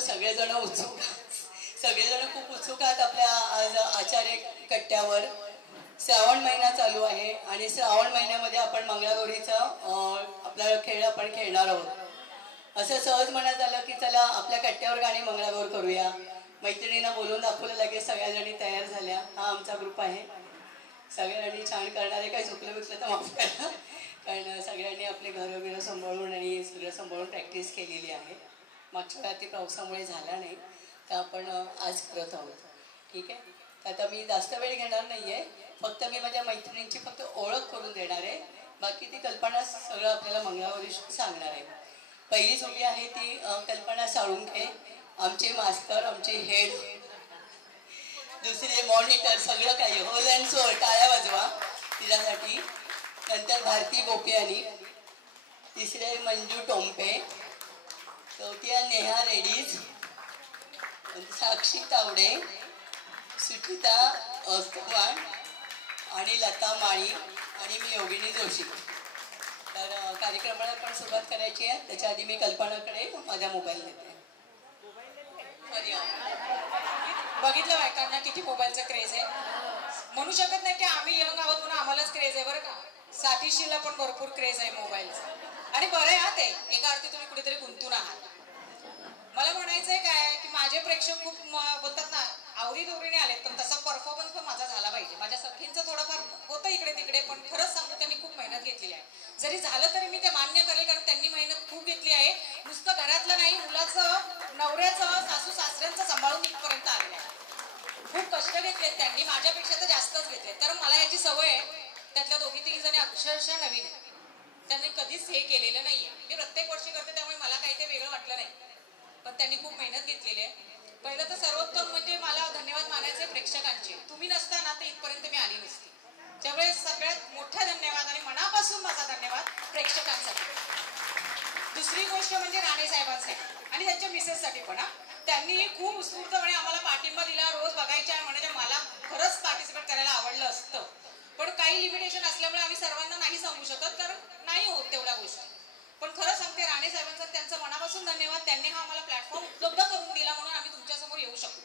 सगळेजण उत्सुक सगळेजण खूप उत्सुक आहेत आपल्या आज आचार्य कट्ट्यावर. श्रावण महिना चालू आहे आणि श्रावण महिन्यामध्ये आपण मंगळागौरीचा आपला खेळ आपण खेळणार आहोत. असं सहज मनात आलं की चला आपल्या कट्ट्यावर गाणी मंगळागौर करूया. मैत्रिणींना बोलून दाखवलं, लगेच सगळ्याजणी तयार झाल्या. हा आमचा ग्रुप आहे. सगळ्यांनी छान करणारे, काही चुकलं बिकलं तर माफ करा, कारण सगळ्यांनी आपले घरं बिरं सांभाळून आणि सगळं सांभाळून प्रॅक्टिस केलेली आहे. मागच्या वेळा ते पावसामुळे झाला नाही, तर आपण आज करत आहोत. ठीक आहे. तर आता मी जास्त वेळ घेणार नाही आहे, फक्त मी माझ्या मैत्रिणींची फक्त ओळख करून देणार आहे. बाकी ती कल्पना सगळं आपल्याला मंगळागौरी सांगणार आहे. पहिली जोडी आहे ती कल्पना साळुंखे, आमचे मास्तर, आमचे हेड. दुसरे मॉनिटर, सगळं काही होल अँड सोल, टाळ्या वाजवा तिच्यासाठी. नंतर भारती गोपियानी, तिसरे मंजू टोंपे, चौथी नेहा रेडीज, साक्षी तावडे, सुचिता चव्हाण आणि लता माळी आणि मी योगिनी जोशी. तर कार्यक्रमाला पण सुरुवात करायची आहे. त्याच्या आधी मी कल्पनाकडे माझा मोबाईल देते. बघितलं बायकांना किती मोबाईलचा क्रेज आहे. म्हणू शकत नाही की आम्ही यंग आहोत म्हणून आम्हालाच क्रेज आहे बरं का. साठीशीला पण भरपूर क्रेज आहे मोबाईलचा. आणि बरं आहे हा, ते एका अर्थी तुम्ही कुठेतरी गुंतून आहात. मला म्हणायचंय काय की माझे प्रेक्षक खूप बोलतात ना, आवडीदोरीने आलेत, पण तसा परफॉर्मन्स पण माझा झाला पाहिजे. माझ्या सखींचं थोडंफार होतं इकडे तिकडे, पण खरंच सांगतो त्यांनी खूप मेहनत घेतलेली आहे. जरी झालं तरी मी ते मान्य करेल, कारण त्यांनी मेहनत खूप घेतली आहे. नुसतं घरातलं नाही, मुलाचं, नवऱ्याचं, सासू सासऱ्यांचं सांभाळून इथपर्यंत आलेलं आहे. खूप कष्ट घेतलेत त्यांनी, माझ्यापेक्षा तर जास्तच घेतलेत. कारण मला याची सवय आहे. त्यातल्या दोघी तिघी जणी अक्षरशः नवीन आहे, त्यांनी कधीच हे केलेलं नाहीये. मी प्रत्येक वर्षी करते, त्यामुळे मला काही ते वेगळं वाटलं नाही. पण त्यांनी खूप मेहनत घेतलेली आहे. पहिलं तर सर्वोत्तम म्हणजे मला धन्यवाद मानायचे प्रेक्षकांचे. तुम्ही नसताना तर इथपर्यंत मी आली नसती. त्यामुळे सगळ्यात मोठा धन्यवाद आणि मनापासून माझा धन्यवाद प्रेक्षकांसाठी. दुसरी गोष्ट म्हणजे राणे साहेबांसाठी आणि त्यांच्या मिसेससाठी पण. त्यांनी खूप उत्स्फूर्तपणे आम्हाला पाठिंबा दिला. रोज बघायच्या म्हणजे मला खरंच पार्टिसिपेट करायला आवडलं असतं, पण काही लिमिटेशन असल्यामुळे आम्ही सर्वांना नाही सांगू शकत, कारण नाही होत तेवढ्या गोष्टी. पण खरं सांगते, राणे साहेबांचा त्यांचं मनापासून धन्यवाद. त्यांनी हा आम्हाला प्लॅटफॉर्म उपलब्ध करून दिला म्हणून आम्ही तुमच्यासमोर येऊ शकतो.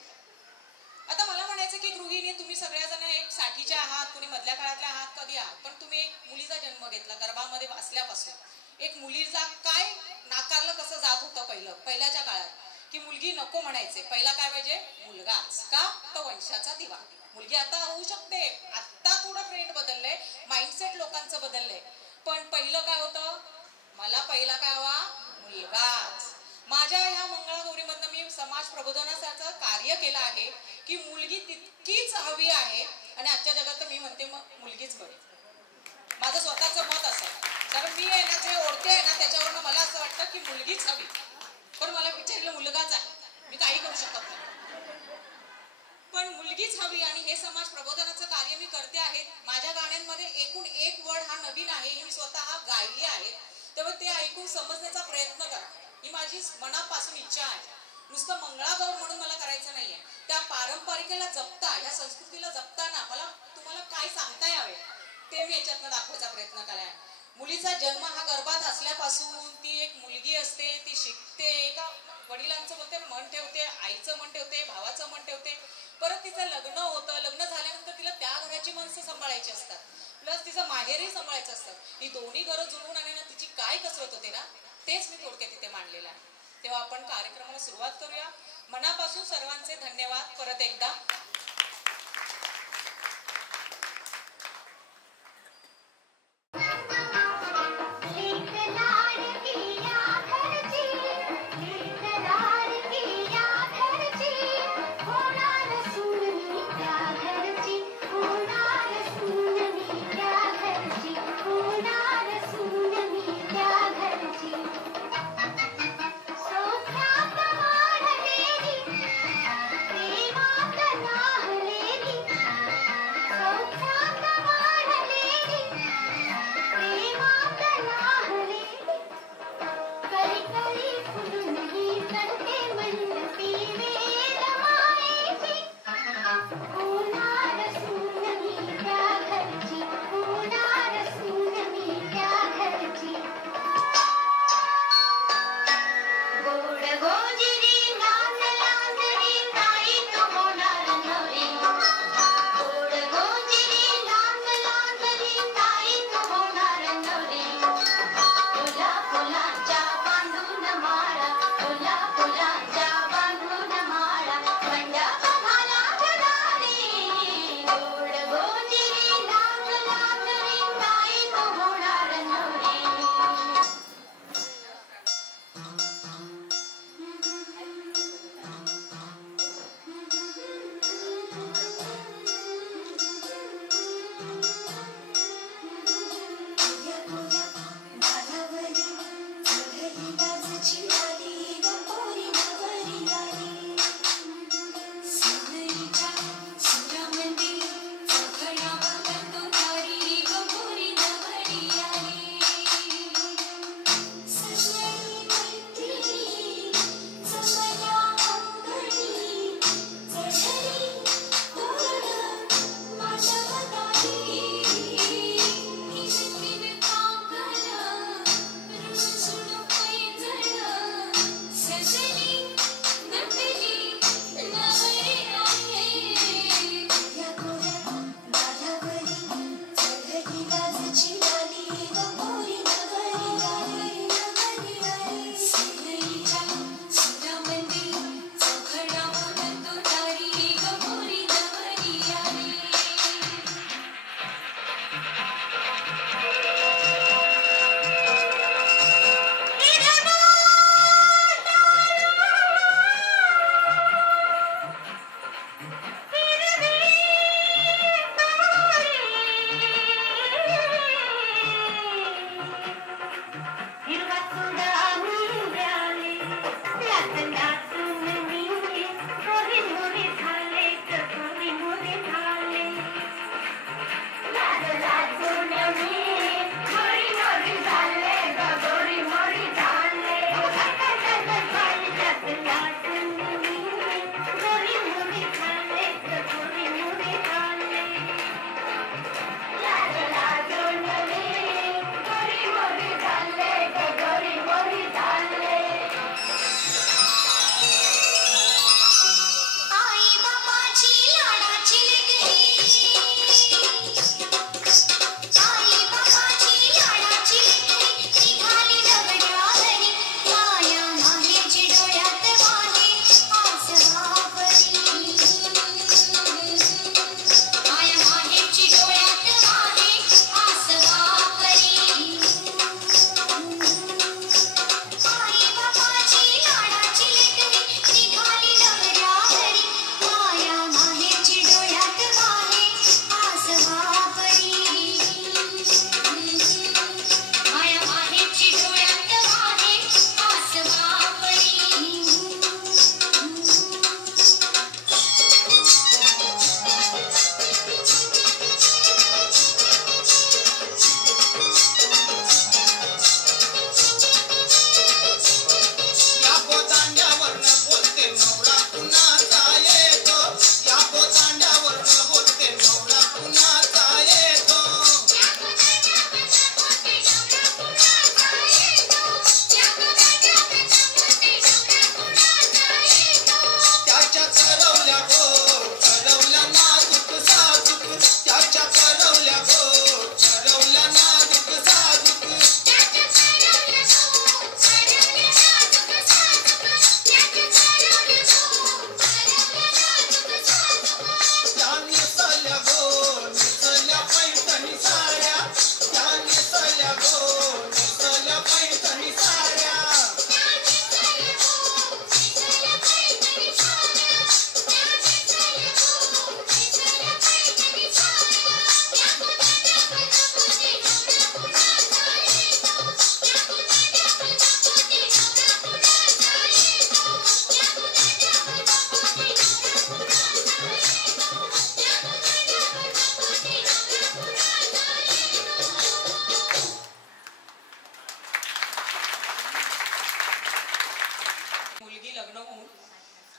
आता मला म्हणायचं की गृहिणी तुम्ही सगळ्याजण एक साठीच्या आहात, कुणी मधल्या काळातल्या आहात, कधी आहात, पण तुम्ही एक मुलीचा जन्म घेतला गर्भामध्ये असल्यापासून. एक मुलीचा काय नाकारलं कसं जात होतं पहिल्याच्या काळात, की मुलगी नको म्हणायचे. पहिला काय पाहिजे, मुलगाच. का तर वंशाचा दिवा. मुलगी आता होऊ शकते, आता थोडं ट्रेंड बदललंय, माइंडसेट लोकांचं बदललंय, पण पहिलं काय होतं, मला पहिला काय हवा, मुलगाच. माझ्या ह्या मंगळागौरीमधनं मी समाज प्रबोधनासारखं कार्य केलं आहे की मुलगी तितकीच हवी आहे. आणि आजच्या जगात तर मी म्हणते मुलगीच बरी. माझं स्वतःचं मत असं, कारण मी आहे ना, जे ओढते आहे ना, त्याच्यावरनं मला असं वाटतं की मुलगीच हवी. पण मला विचारलं मुलगाच आहे, मी काही करू शकत नाही, पण मुलगीच हवी. आणि हे समाज प्रबोधनाचं कार्य मी करते आहे. माझ्या गाण्यांमध्ये एकूण एक वर्ड हा नवीन आहे, हे मी स्वतः गायले आहे. तेव्हा ते ऐकून समजण्याचा प्रयत्न करा, ही माझी मनापासून इच्छा आहे. नुसतं मंगळागौर म्हणून मला करायचं नाहीये. त्या पारंपरिकेला जपता, ह्या संस्कृतीला जपताना मला तुम्हाला काय सांगता यावे ते मी याच्यातनं दाखवायचा प्रयत्न केलाय. मुलीचा जन्म हा गर्भात असल्यापासून ती एक मुलगी असते, ती शिकते, एका वडिलांचं बोलते मन ठेवते, आईचं मन ठेवते, भावाचं मन ठेवते. परत तिचं लग्न होतं, लग्न झाल्यानंतर तिला त्या घराची माणसं सांभाळायची असतात, प्लस तिचं माहेरही सांभाळायचं असतं. ही दोन्ही घरं जुळवून आणण्यानं तिची काय कसरत होते ना, तेच मी थोडक्यात तिथे मांडलेलं आहे. तेव्हा आपण कार्यक्रमाला सुरुवात करूया. मनापासून सर्वांचे धन्यवाद परत एकदा. So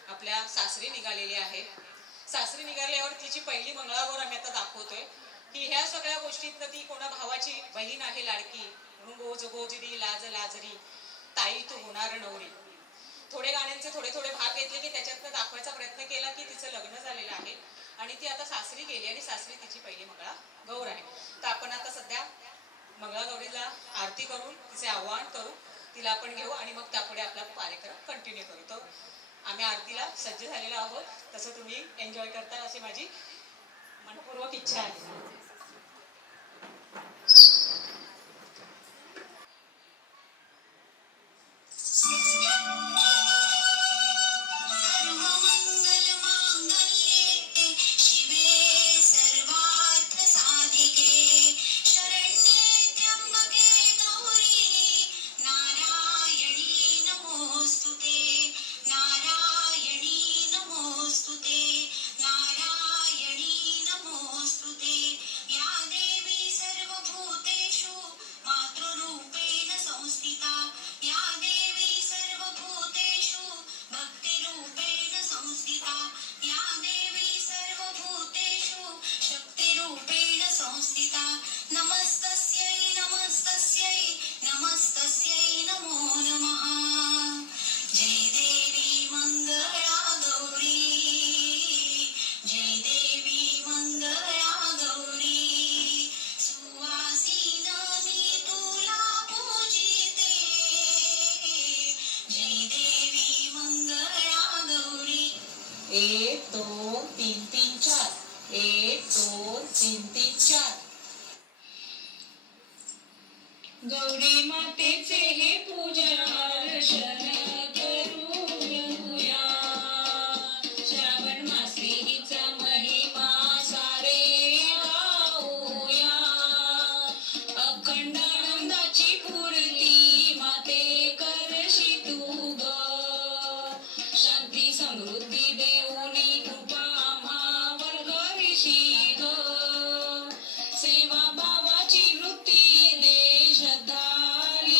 आपल्या सासरी निघालेली आहे. सासरी निघाल्यावर तिची पहिली मंगळागौर आम्ही आता दाखवतोय की ह्या सगळ्या गोष्टीत ती कोणा भावाची बहीण आहे लाडकी म्हणून गोज गोजरी लाज लाजरी ताई तू होणार नवरी. थोडे गाण्यांचे थोडे थोडे भाग घेतले की त्याच्यातनं दाखवायचा प्रयत्न केला की तिचं लग्न झालेलं आहे आणि ती आता सासरी गेली आणि सासरी तिची पहिली मंगळागौर आहे. तर आपण आता सध्या मंगळागौरीला आरती करून तिचे आवाहन करू, तिला आपण घेऊ आणि मग त्यापुढे आपला कार्यक्रम कंटिन्यू करू. तर आम्ही आरतीला सज्ज झालेलो आहोत, तसं तुम्ही एन्जॉय करता अशी माझी मनपूर्वक इच्छा आहे. एक दोन तीन तीन चार, 1 2 3 3 4. गौरी मातेचे हे पूजन अर्चन करूया, श्रावण मासी हिचा महिमा सारे गाऊया, अखंड आनंदाची पूर्ती माते करशी तू ग, शांती समृद्धी देऊनी कृपा आम्हावर करशी ग, सेवा भावाची वृत्ती दे श्रद्धाळींना,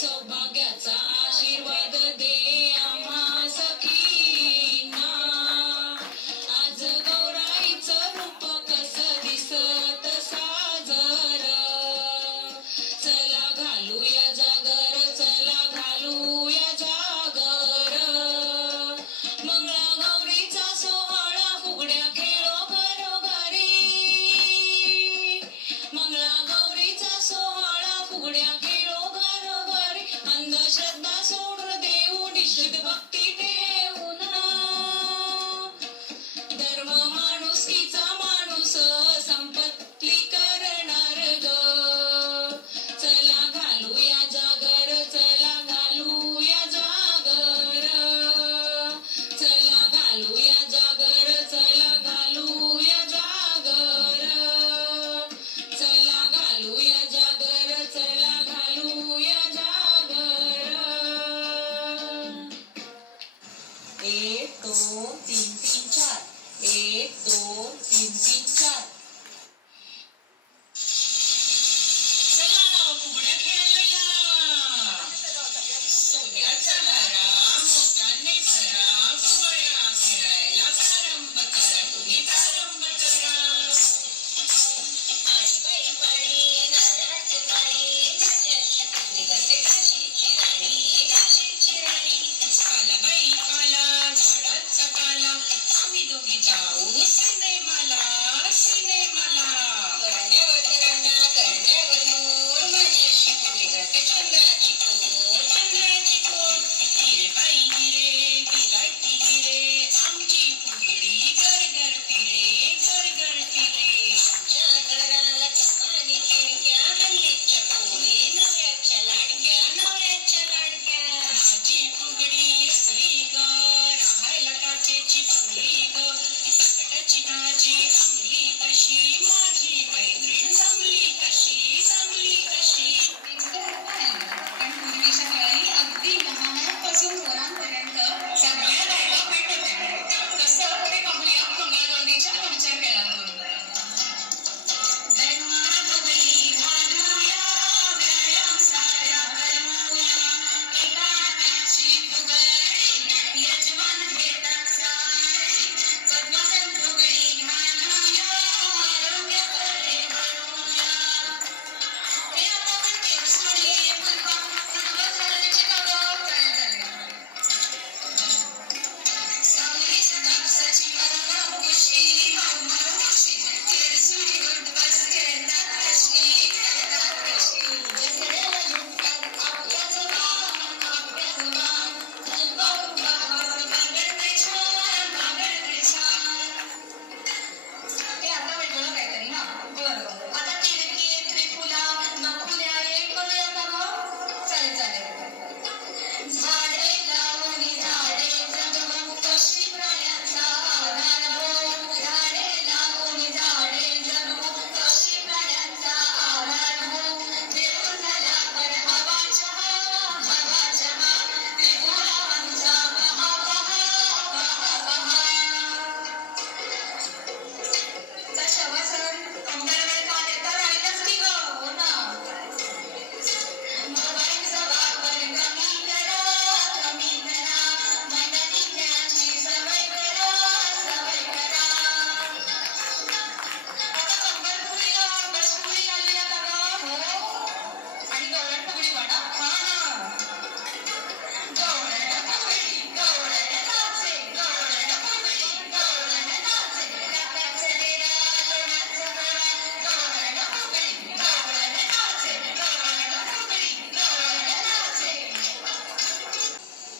सौभाग्याचा आशीर्वाद दे आम्हा सखींना, आज गौराईचं रूप कसं दिसत साजर, चला घालूया जागर, चला घालूया जागर, मंगळागौरीचा सोहळा फुगड्या खेळो घरोघरी, मंगळागौरीचा सोहळा फुगड्या खेळो घरोघरी, अंधश्रद्धा सोडून देऊ निश्चित भक्ती ठेवून, धर्म माणुसकीचा माणूस संपत्ती करणार ग, चला घालूया जागर, चला घालूया जागर, चला घालूया जागर, चला घालूया जागर, चला घालूया जागर, चला घालूया जागर.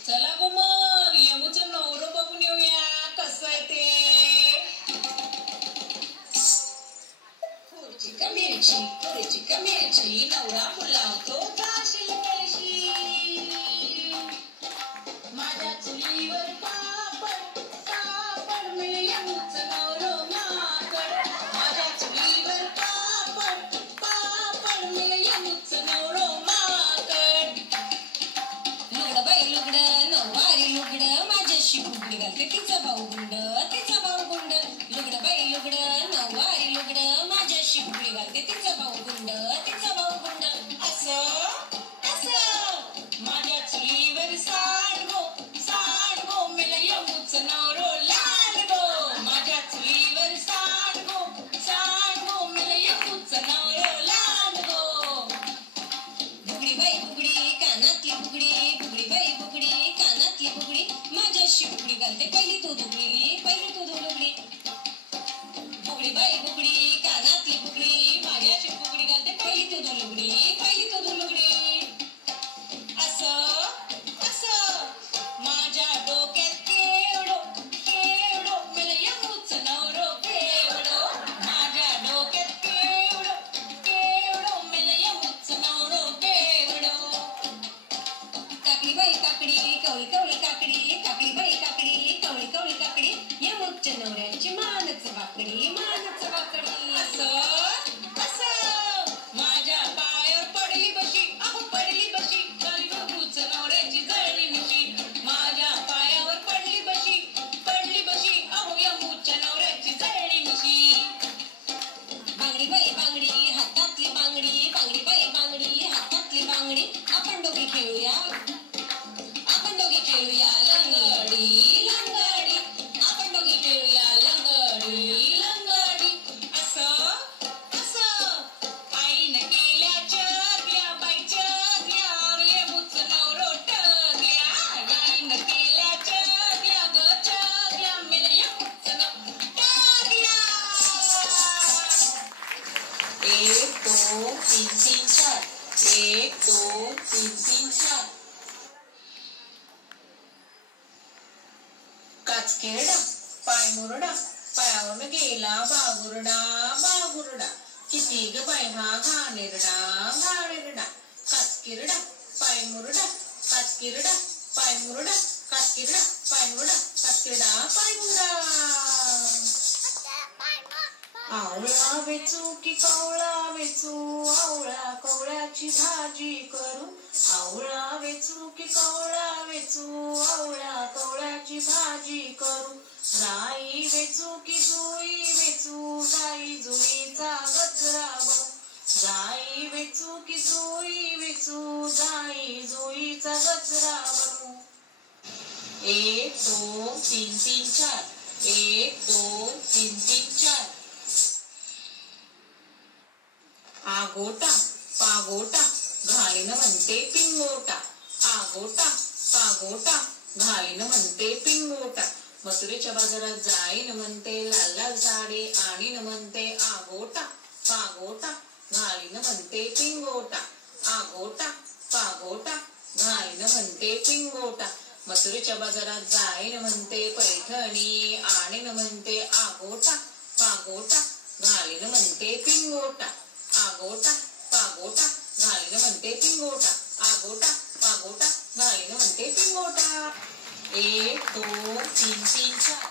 चला गो मग यमूचं नवरं बघून येऊया कसं आहे ते. थोडीची कमेची नवरा बोलावतो जाशील पैशी. माझ्या चुलीवर पापड पापड मिळे यमूचं नवरं माकड. माझ्या चुलीवर पापड पापड मिळे यमूचं नवरं माकड. लुगडं बाई लुगडं नऊवारी लुगडं माझ्याशी फुगडी घालते तिचा भाऊ गुंड तिचा भाऊ गुंड. लुगडं बाई लुगडं नऊवारी लुगडं माझ्याशी फुगडी घालते तिचा भाऊ गुंड तिचा भाऊ गुंड. असं माझ्या चुलीवर सांड गो मेला यमूचं नवरं लाल गो. माझ्या चुलीवर सांड गो मेला यमूचं नवरं लाल गो. बुगडी बाई बुगडी कानातली बुगडी बुगडी बाई बुगडी कानातली बुगडी माझ्याशी बुगडी घालते पहिली तू दुगडी बुगडी बाई बुगडी कानातली बुगडी माझ्याशी बुगडी घालते पहिली तू दुगडी. असं माझ्या डोक्यात केवढो मेला यमूचं नवरं केवढो. माझ्या डोक्यात केवढो मेला यमूचं नवरं केवढो. काकडी बाई काकडी कवळी काकडी काकडी बाई काकडी कवळी काकडी यमूच्या नवऱ्याची मानच वाकडी. असं माझ्या पायावर पडली बशी खाली बघूचं नवऱ्याची जळली मिशी. माझ्या पायावर पडली बशी अहो यमूच्या नवऱ्याची जळली मिशी. बांगडी बाई बांगडी हातातली बांगडी बाई बांगडी हातातली बांगडी. आपण दोघी खेळूया लंगडी आपण दोघी खेळूया लंगडी. असं आईनं केल्या चगल्या बाई चगल्या यमूचं नवरं टगल्या. आईनं केल्या चगल्या मेला यमूचं नवरं टगल्या. 1 2 3 3 4 1 2 3 3 4. काचकेरडा पाय मुरडा पायावरून गेला बागुरडा. किती ग बाई हा घाणेरडा. काचकेरडा पाय मुरडा काचकेरडा पाय मुरडा काचकेरडा पाय मुरडा काचकेरडा पाय मुरडा. आवळा वेचू की कवळा वेचू आवळा कवळ्याची भाजी करू. आवळा वेचू की कवळा वेचू आवळा कवळ्याची भाजी करू. राई वेचू की जुई वेचू राई जुईचा गजरा बनू. राई वेचू की जुई वेचू राई जुईचा गजरा बनू. 1 2 3 3 4 1 2 3 3 4. आगोटा पागोटा घालीनं म्हणते पिंगोटा. आगोटा पागोटा घालीनं म्हणते पिंगोटा. मथुरेच्या बाजारात जाईन म्हणते लाल लाल साडी आणीन म्हणते आगोटा पागोटा घालीनं म्हणते पिंगोटा. आगोटा पागोटा घालीनं म्हणते पिंगोटा. मथुरेच्या बाजारात जाईन म्हणते पैठणी आणीन म्हणते आगोटा पागोटा घालीनं म्हणते पिंगोटा. आगोटा पागोटा घालीनं म्हणते पिंगोटा. आगोटा पागोटा घालीनं म्हणते पिंगोटा. 1 2 3 3 4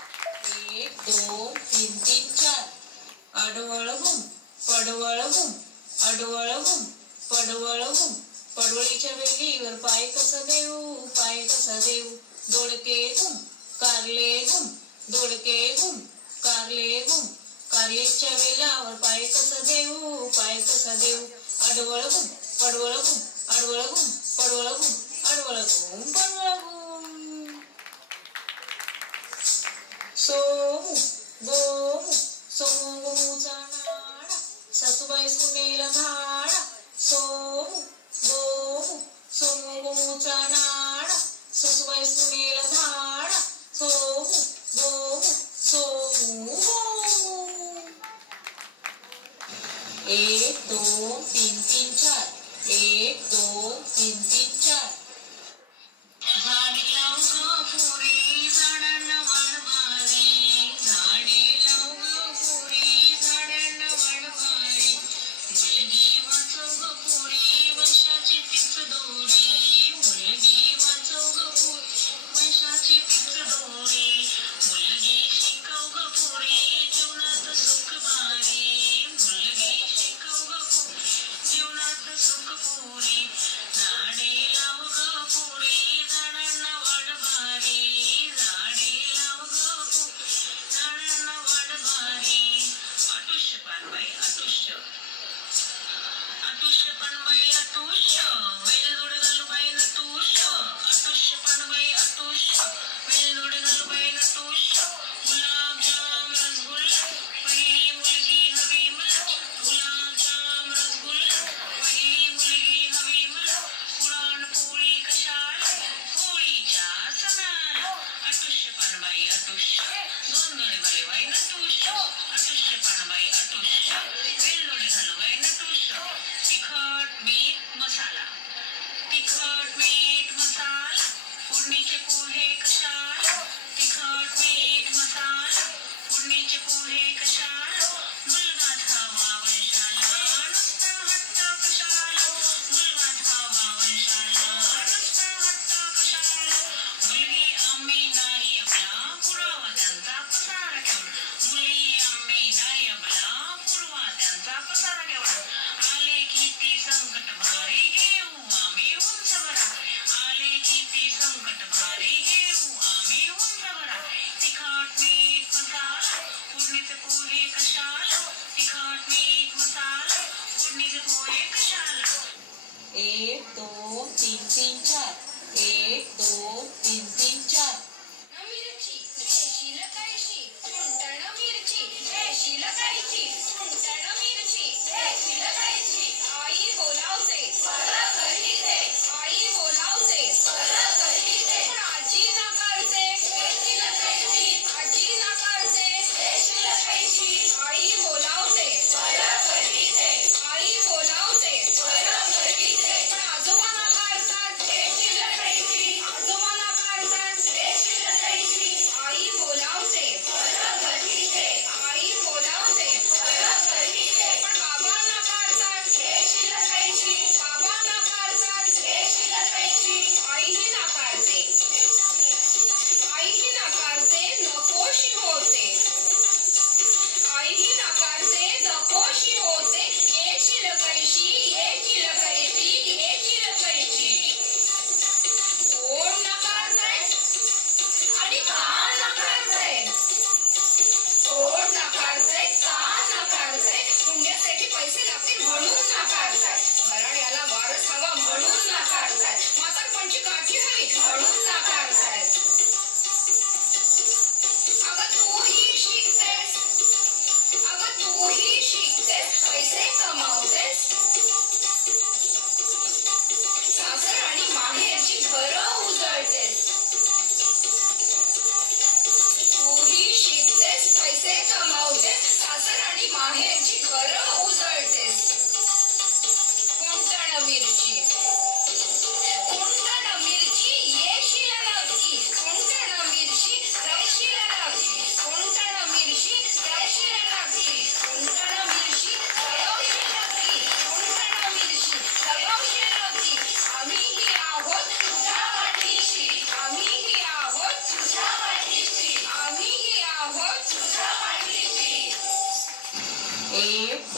1 2 3 3 4. आडवळ गुम पडवळ गुम आडवळ गुम पडवळ गुम. पडवळीच्या वेलीवर पाय कसं देऊ दोडके गुम कारले गुम दोडके गुम कारले गुम. कारलेच्या वेलावर पाय कसं देऊ आडवळ गुम पडवळ गुम आडवळ गुम पडवळ गुम आडवळ गुम पडवळ गुम. सोमू गोमू सोमू गोमूचा नाडा सासूबाई सुनेला धाडा. सोमू गोमू सोमू गोमूचा नाडा सासूबाई सुनेला धाडा. सोमू गोमू सोमू गोमू. 1 2 3 3 4 1 2 3 3 4.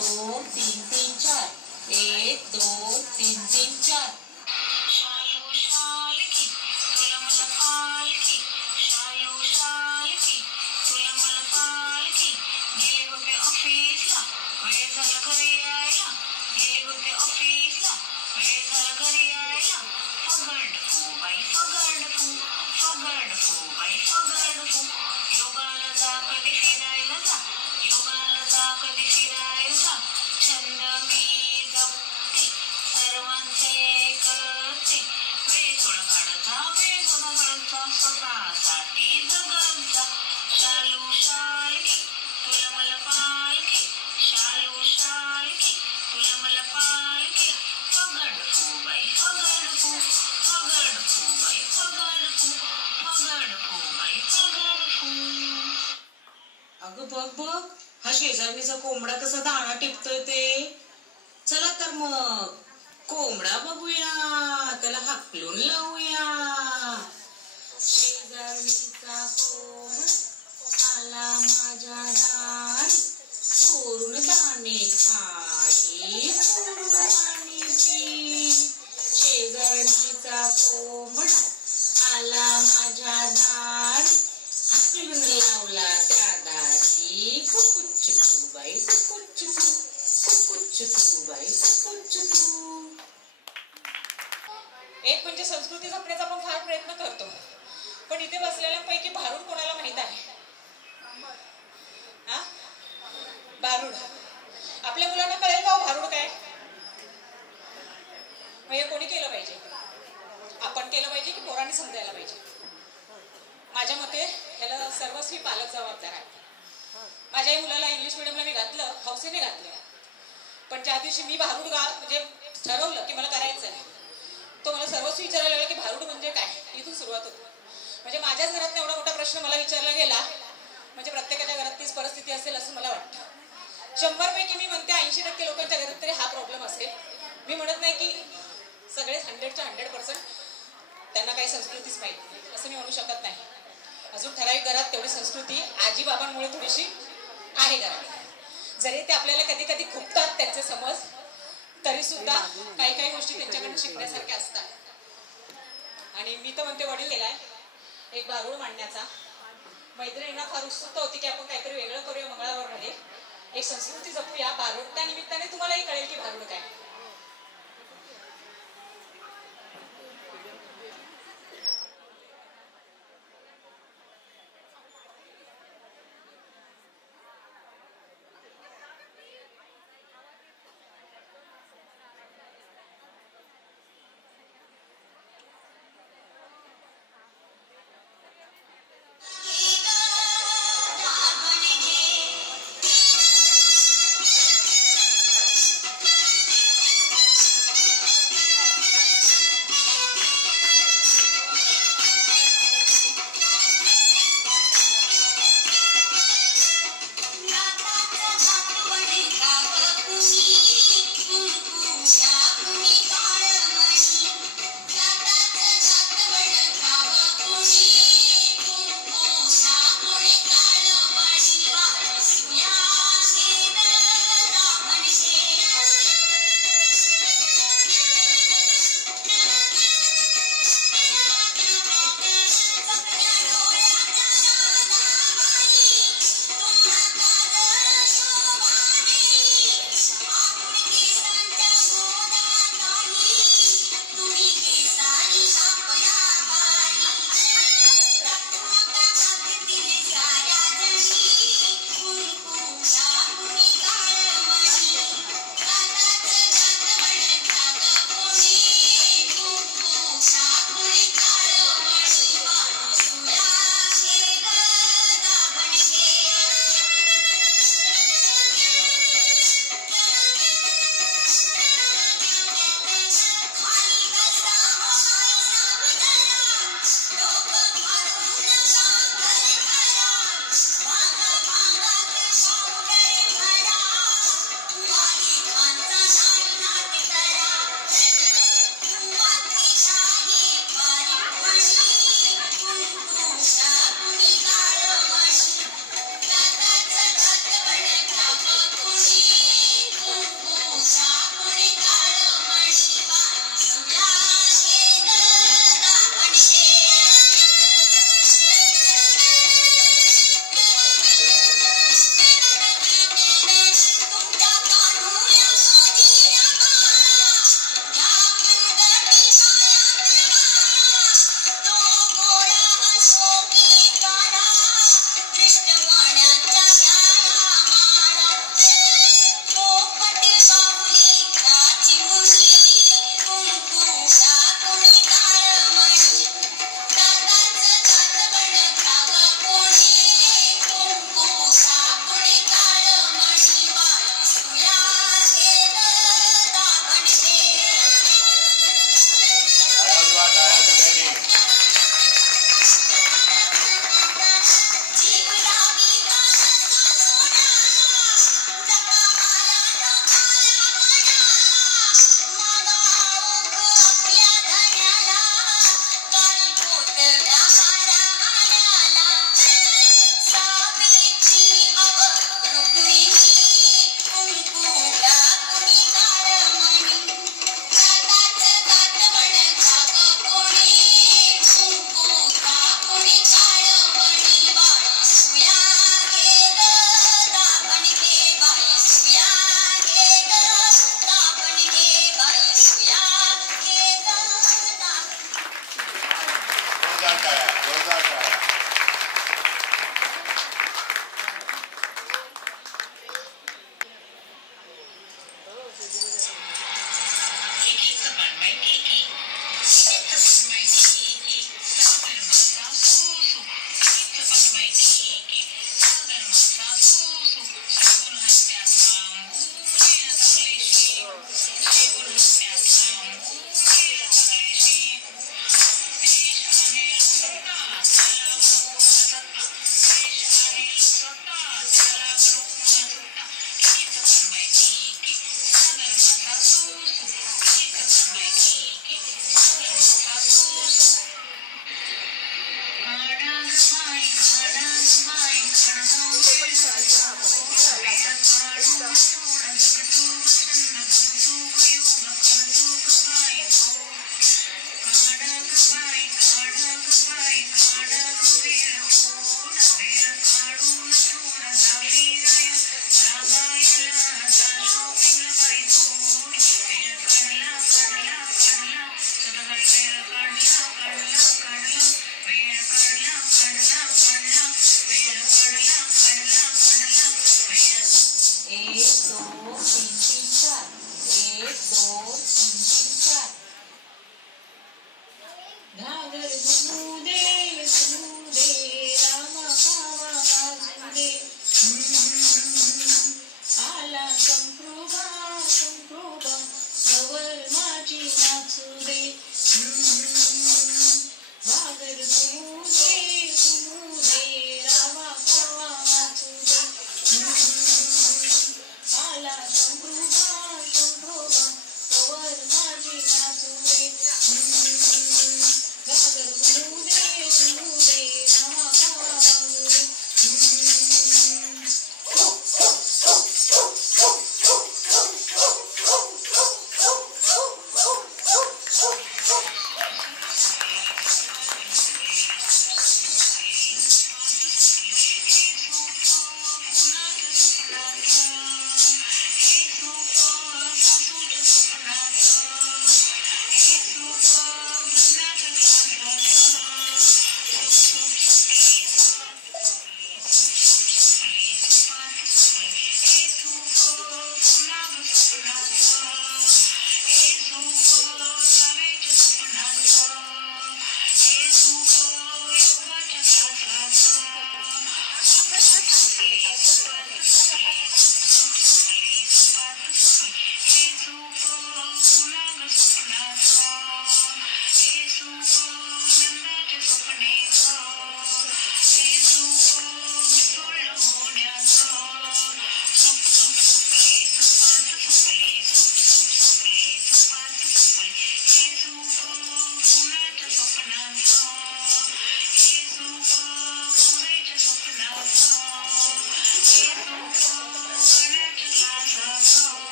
2 3 3 4 1 2 3 3 4 अगं बघ बघ हा शेजारणीचा कोंबडा कसा दाणा टिपतोय ते. चला तर मग कोंबडा बघूया, त्याला हाकलून लावूया. शेजारणीचा कोंबडा आला माझ्या दारी, चोरून दाणे खाई चोरून पाणी पी. शेजारणीचा कोंबडा आला माझ्या दारी, हाकलून लावला त्या दारी. कुकुच्चू बाई कुकुच्चू, कुकुच्चू बाई कुकुच्चू. एक म्हणजे संस्कृती जपण्याचा आपण फार प्रयत्न करतो, पण इथे बसलेल्यांपैकी भारूड कोणाला माहित आहे? हा भारूड आपल्या मुलांना कळेल का भारूड काय? हे कोणी केलं पाहिजे? आपण केलं पाहिजे की पोरांनी समजायला पाहिजे? माझ्या मते ह्याला सर्वस्वी पालक जबाबदार आहे. माझ्याही मुलाला इंग्लिश मिडियमला मी घातलं, हौसेने घातलं, पण ज्या दिवशी मी भारूड म्हणजे ठरवलं की मला करायचं आहे, तो मला सर्वस्वी विचारायला लागला की भारूड म्हणजे काय. इथून सुरुवात होती. म्हणजे माझ्याच घरात एवढा मोठा प्रश्न मला विचारला गेला म्हणजे प्रत्येकाच्या घरात तीच परिस्थिती असेल असं मला वाटतं. 100 पैकी मी म्हणते 80% लोकांच्या घरात तरी हा प्रॉब्लेम असेल. मी म्हणत नाही की सगळेच 100च्या 100% त्यांना काही संस्कृतीच माहिती नाही असं मी म्हणू शकत नाही. अजून ठराविक घरात तेवढी संस्कृती आजी बाबांमुळे थोडीशी आहे घरात. जरी ते आपल्याला कधी कधी खुपतात त्यांचे समज, तरी सुद्धा काही काही गोष्टी त्यांच्याकडून शिकण्यासारख्या असतात. आणि मी तर म्हणते वडील गेलाय एक भारूड मांडण्याचा. मैत्रिणींना फार उत्सुकता होती की आपण काहीतरी वेगळं करूया मंगळागौरमध्ये, एक संस्कृती जपूया भारूड. त्या निमित्ताने तुम्हालाही कळेल की भारूड काय. जोरदार टाळ्या, जोरदार टाळ्या.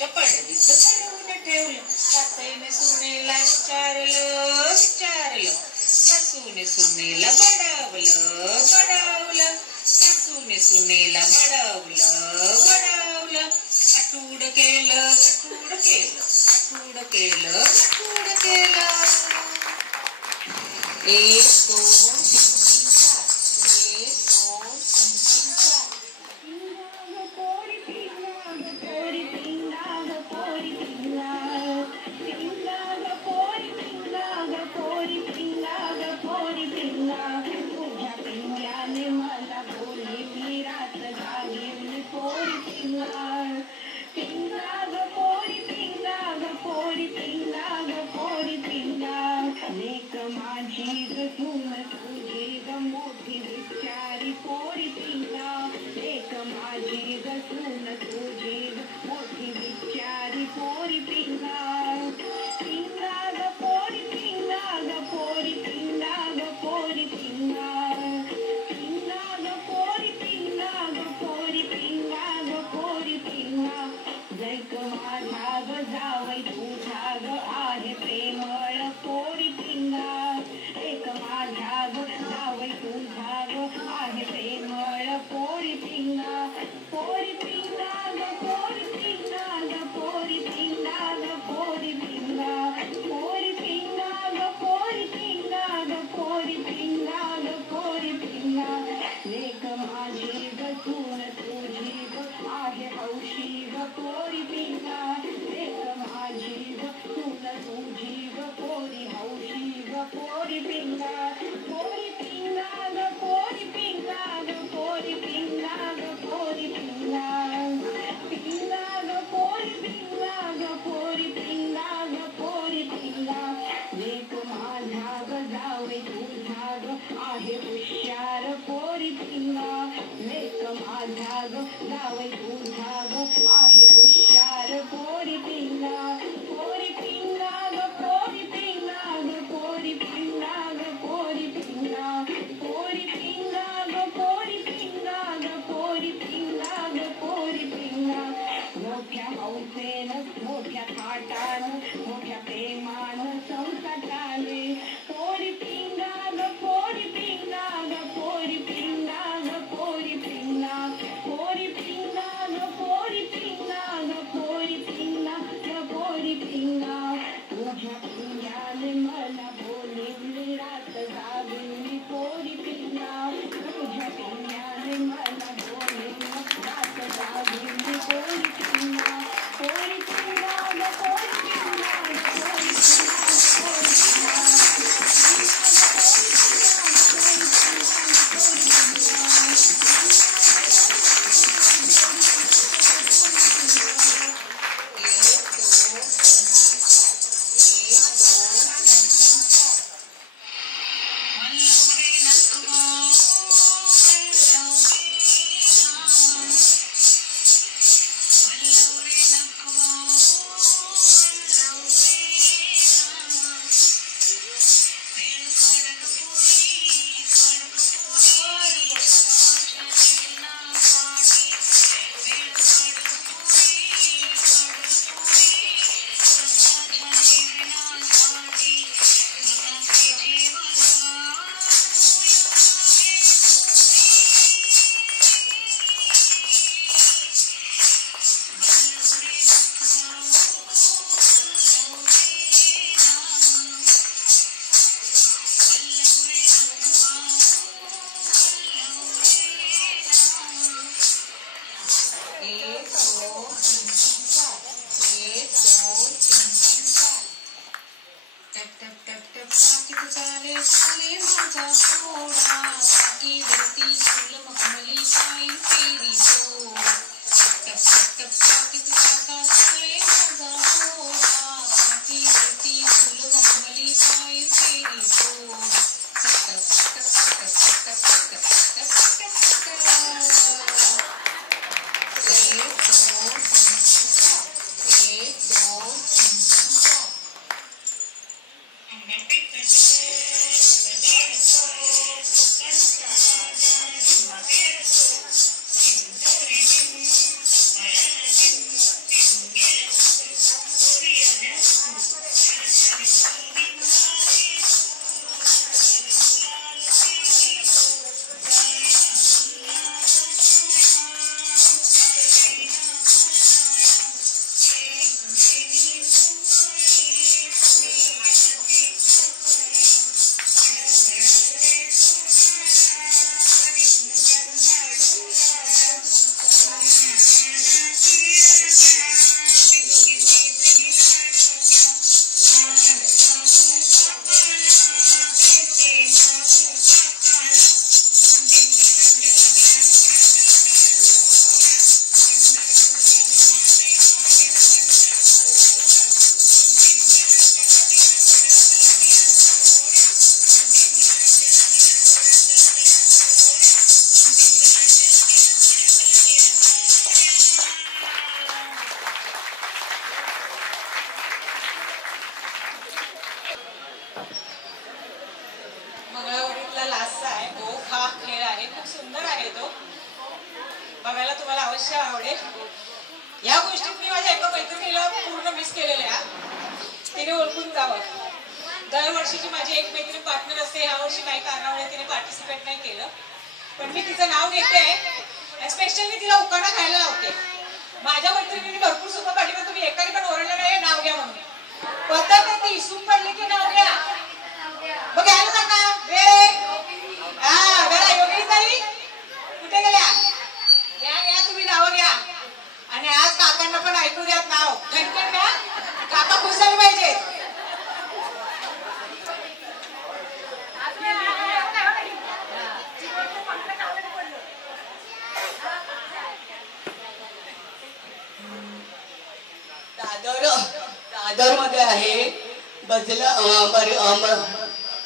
चपडवीत चढवून ठेवलं सासूने सुनेला विचारलं सासूने सुनेला बडवलं सासूने सुनेला बडवलं आठूड केलं एक दोन तीन अवश्य आवडेल. या गोष्टीत मी माझ्या एका मैत्रिणीला पूर्ण मिस केलेल्या, तिने ओळखून जावं. दरवर्षीची माझी एक मैत्रीण पार्टनर असते, यावर्षी काही कारणामुळे तिने पार्टिसिपेट नाही केलं, पण मी तिचं नाव घेते आणि स्पेशली तिला उकाडा खायला लावते. माझ्या मैत्रिणीने भरपूर सुख काढली, पण तुम्ही एकाने पण ओरडलं नाही नाव घ्या म्हणून. पद्धत आहे ती, सूप पडली की नाव घ्या. मग घ्यायला सांगा वेळ. हा बरं, योगी ताई कुठे गेल्या? घ्या घ्या, तुम्ही नावं घ्या. आणि आज काकांना पण ऐकू द्यात नाव. ठणठण घ्या, काका खुश झाले पाहिजेत. दादर मध्ये आहे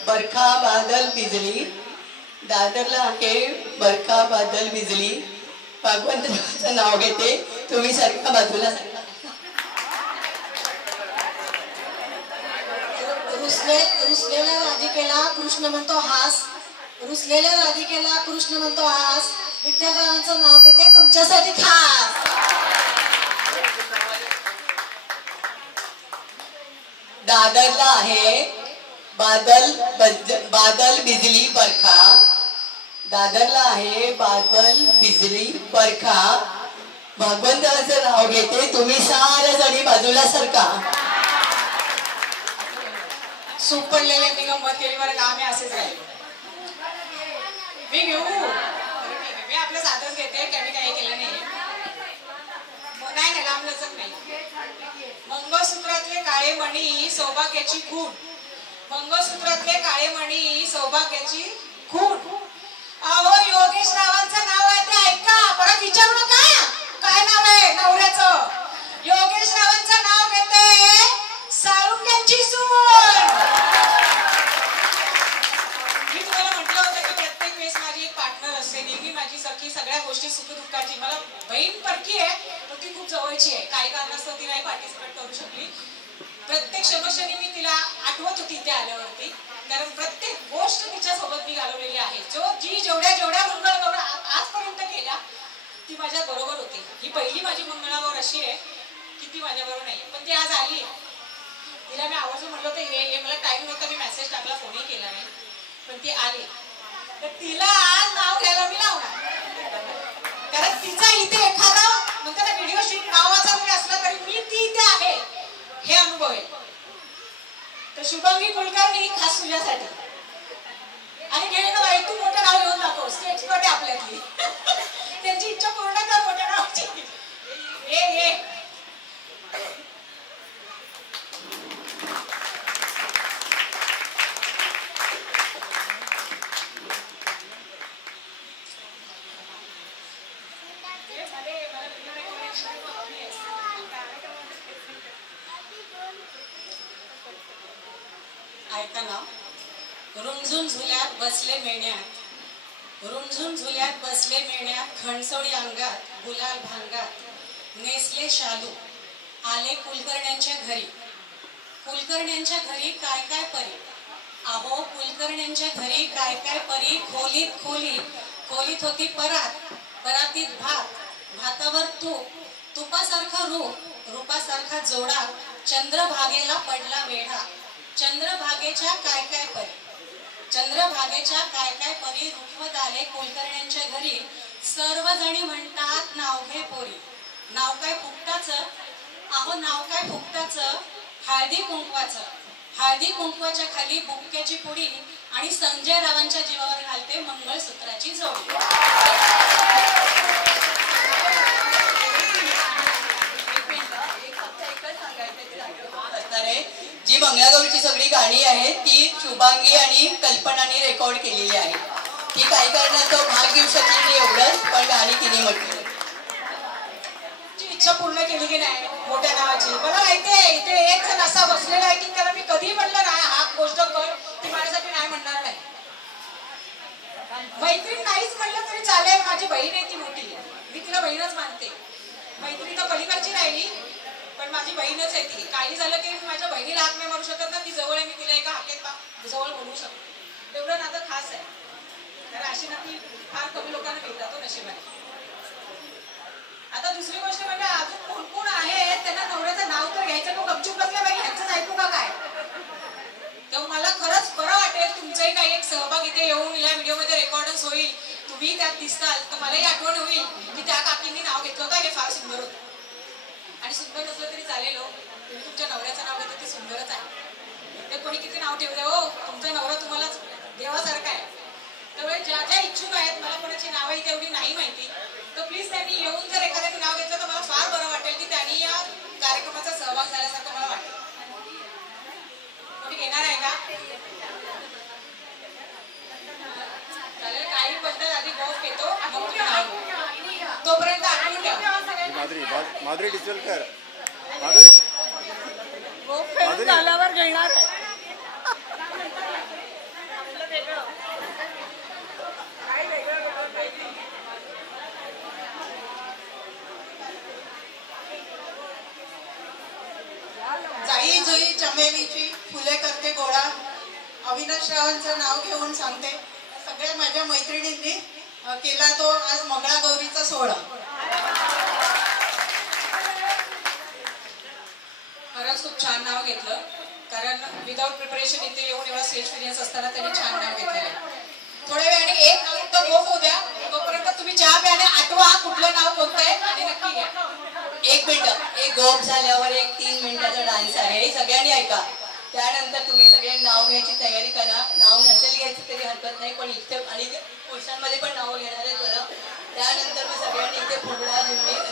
बरखा बादल बिजली. दादरला आहे बरखा बादल बिजली. भगवंताचं नाव घेते, तुम्ही सारखा बाजूला सांगा. रुसलेल्या राधिकेला कृष्ण म्हणतो हास. रुसलेल्या राधिकेला कृष्ण म्हणतो हास. विठ्ठलरावांचं नाव घेते तुमच्यासाठी खास. दादरला आहे बादल बिजली बरखा. दादरला आहे बादल बिजली बरखा. भगवंताचं नाव घेते, तुम्ही साऱ्या जणी बाजूला सरका. सूप पडलेल्यांनी गंमत केली बरं का, आम्ही असेच राहिले. मी घेऊ, मी आपलं साधच घेते, मी काही केलं नाही. नाही लांब लचक नाही. मंगळसूत्रातले काळे मणी सौभाग्याची खूण. मंगळसूत्रातले काळे मणी सौभाग्याची खूण. अहो योगेश रावांचं नाव आहे ते ऐका, परत विचारू नका काय नाव आहे नवऱ्याचं. योगेश रावांचं नाव घेते साळुंक्यांची सून. मी तुम्हाला म्हटलं होतं की प्रत्येक वेळेस माझी एक पार्टनर असते, नेहमी माझी सखी, सगळ्या गोष्टी सुखदुःखाची. मला बहीण परकी आहे, पण ती खूप जवळची आहे. काही कारणास्तव ती नाही पार्टिसिपेट करू शकली. प्रत्येक क्षणोक्षणी मी तिला आठवत होती इथे आल्यावरती, कारण प्रत्येक गोष्ट तिच्यासोबत मी घालवलेली आहे. जी जेवढ्या मंगळागौर आजपर्यंत केल्या ती माझ्या बरोबर होती. ही पहिली माझी मंगळागौर अशी आहे की ती माझ्या बरोबर नाही, पण ती आज आली. तिला मी आवर्जून म्हटलं होतं हे मला टाइम नव्हता, मी मेसेज टाकला, फोनही केला नाही, पण ती आली. तर तिला आज नाव घ्यायला मी लावणार, कारण तिचा इथे एखादा म्हणतात ना व्हिडिओ शूट नावाचा जरी असला तरी मी ती इथे आहे हे अनुभव आहे. तर शुभांगी कुलकर्णी खास तुझ्यासाठी. आणि घे ना बाई, तू मोठं नाव घेऊन दाखवस, ती एक्सपर्ट आहे आपल्यातली. त्यांची इच्छा पूर्ण कर मोठ्या नावाची. ये ऐका ना. रुंझुन झुल्यात बसले मेण्यात, रुंझुन झुल्यात बसले मेण्यात, खणसोळी अंगात गुलाल भांगात, नेसले शालू आले कुलकर्ण्यांच्या घरी. कुलकर्ण्यांच्या घरी काय काय परी. अहो कुलकर्ण्यांच्या घरी काय काय परी. खोलीत होती परात, परातीत भात, भातावर तूप, तुपासारखा रूपासारखा जोडा, चंद्रभागेला पडला वेढा. चंद्रभागेच्या काय काय परी. चंद्रभागेच्या काय काय परी रुखवत आले कुलकर्ण्यांच्या घरी. सर्वजणी म्हणतात नाव घे पोरी. नाव काय फुकटाचं. अहो नाव काय फुकटाचं. हळदी कुंकवाचं. हळदी कुंकवाच्या खाली बुक्क्याची पुडी आणि संजय रावांच्या जीवावर घालते मंगळसूत्राची जोडी. जी मंगळागौरीची सगळी गाणी आहेत ती शुभांगी आणि कल्पनाने रेकॉर्ड केलेली आहे. ती काही कारणास्तव भाग घेऊ शकली नाही एवढंच, पण गाणी तिने म्हटली. इच्छा पूर्ण केली की नाही मोठ्या नावाची. मला माहितीये इथे एक जण असा बसलेला आहे की त्याला मी कधी म्हणलं नाही हा गोष्ट कर, ती माझ्यासाठी नाही म्हणणार नाही. मैत्रीण नाहीच म्हणलं तरी चालेल, माझी बहीण आहे ती मोठी, मी तिला बहीणच मानते. मैत्रीण तर पलीकडची राहिली पण माझी बहीणच आहे ती. काही झालं की मी माझ्या बहिणीला हाक नाही मारू शकत ना, ती जवळ आहे, मी तिला एका हाकेत जवळ बोलवू शकतो. एवढं नातं खास आहे, कारण अशी नाती फार कमी लोकांना मिळतात तो नशिबाने. आता दुसरी गोष्ट म्हणजे अजून कोण कोण आहे त्यांना नवऱ्याचं नाव तर घ्यायचं, तो गपचूप बसल्या बाई ह्यांचंच ऐकू का काय. तर मला खरंच बरं वाटेल तुमचाही काही एक सहभाग इथे येऊन या व्हिडिओमध्ये रेकॉर्डच होईल, तुम्ही त्यात दिसताल तर मलाही आठवण होईल की त्या काकींनी नाव घेतलं होतं, हे फार सुंदर होतं. आणि सुंदर नसलं तरी चालेल हो, तुम्ही तुमच्या नवऱ्याचं नाव घेता ते सुंदरच आहे. ते कोणी किती नाव ठेवू द्या हो, तुमचा नवरा तुम्हाला देवासारखा आहे. त्यामुळे ज्या ज्या इच्छुक आहेत, मला कोणाची नावही तेवढी नाही माहिती, तर प्लीज त्यांनी येऊन जर एखाद्याने नाव घेतलं तर मला फार बरं वाटेल की त्यांनी या कार्यक्रमाचा सहभाग झाल्यासारखं मला वाटेल. कोणी घेणार आहे का? चालेल, काही पद्धत आधी गॉफ घेतो आणि मग नाव तोपर्यंत आठवून द्या. माधुरी डिचलकर, माधुरी झाल्यावर घेणार आहे. जाई जुई चमेलीची फुले करते गोळा, अविनाश रावांचं नाव घेऊन सांगते. सगळ्या माझ्या मैत्रिणींनी केला तो आज मंगळागौरीचा सोहळा. खरंच खूप छान नाव घेतलं, कारण विदाउट प्रिपरेशन इथे येऊन एवढा स्टेज एक्सपिरियन्स असताना त्यांनी छान नाव घेतलेलं. थोड्या वेळाने एक नाव गोफ होऊ द्या, तोपर्यंत तुम्ही चहा प्याने आठवा कुठलं नाव कोणतं आहे आणि नक्की घ्या. 1 मिनिट, एक गोप झाल्यावर एक 3 मिनिटाचा डान्स आहे, सगळ्यांनी ऐका. त्यानंतर तुम्ही सगळे नाव घ्यायची तयारी करा. नाव नसेल घ्यायची तरी हरकत नाही, पण इथे आणि पुरुषांमध्ये पण नावं घेणार आहे बरं. त्यानंतर मग सगळ्यांनी इथे फुगडा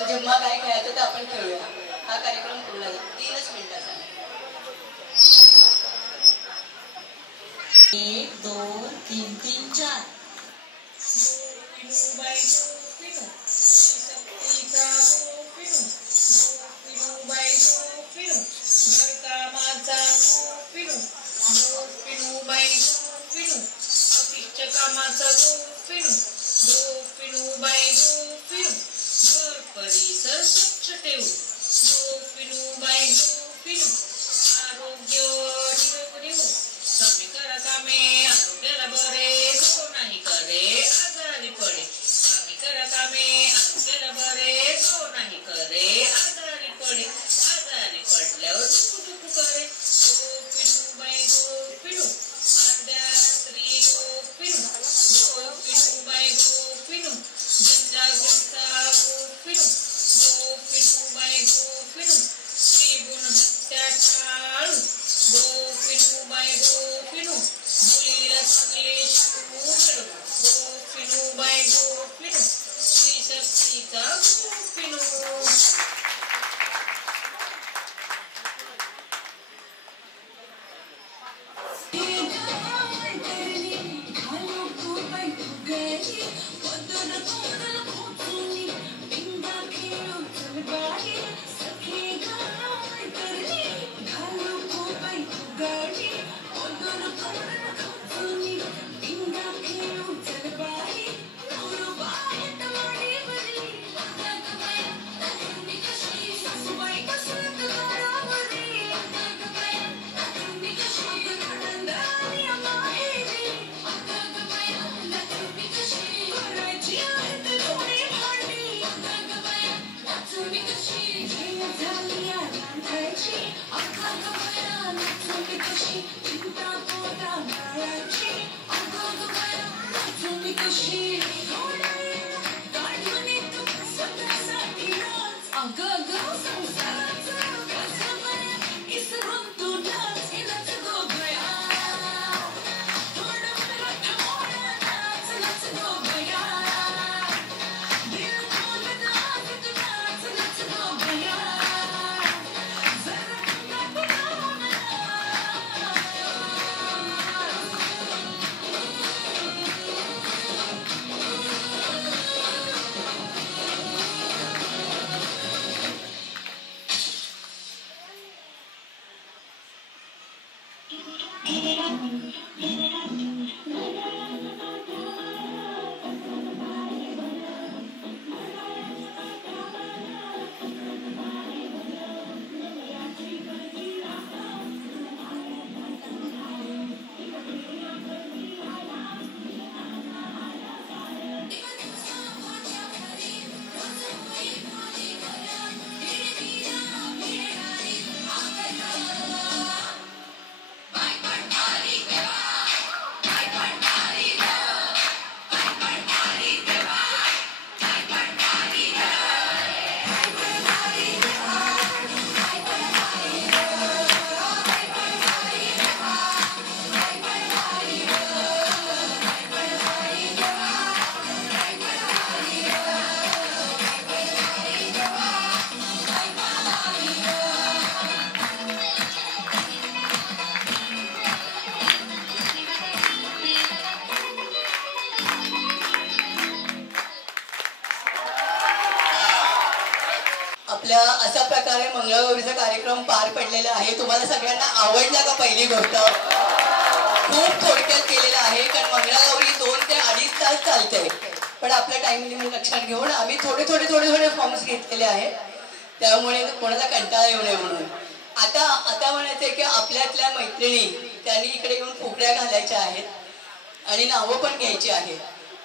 झुम्मा काय खेळायचं ते आपण खेळूया. हा कार्यक्रम पूर्ण झाला 3च मिनिटाचा. 1 2 3 3 4. कामाचा परिसर स्वच्छ ठेवू, आरोग्य कमी करा कामे, आरोग्याला बरे जो नाही करे आजारी पडे. कमी करा कामे, आरोग्याला बरे जो नाही करे आजारी पडे. आजारी पडल्यावर दुखू करे. गोपिनूबाई गोपिनू, अर्ध्या रात्री गोपिनू, गोपिनूबाई गोपिनू, जनजागृता गोपिनू, गोपिनूबाई गोपिनू, श्री गुण हत्या टाळू. गोपिनूबाई गोपिनू, मुलीला चांगले शिकू घडवू. गोपिनूबाई गोपिनू, श्री शक्तीचा गोपिनू. अशा प्रकारे मंगळागौरीचा कार्यक्रम पार पडलेला आहे. तुम्हाला सगळ्यांना आवडला का? पहिली गोष्ट खूप थोडक्यात केलेला आहे, कारण मंगळागौरी 2 ते 2.5 तास चालते. पण आपल्या टाइम लिमिट लक्षात घेऊन आम्ही थोडे फॉर्म्स घेतलेले आहेत, त्यामुळे कोणाला कंटाळा येऊ नये म्हणून. आता म्हणायचंय की आपल्यातल्या मैत्रिणी त्यांनी इकडे येऊन फुगड्या घालायच्या आहेत आणि नावं पण घ्यायची आहेत.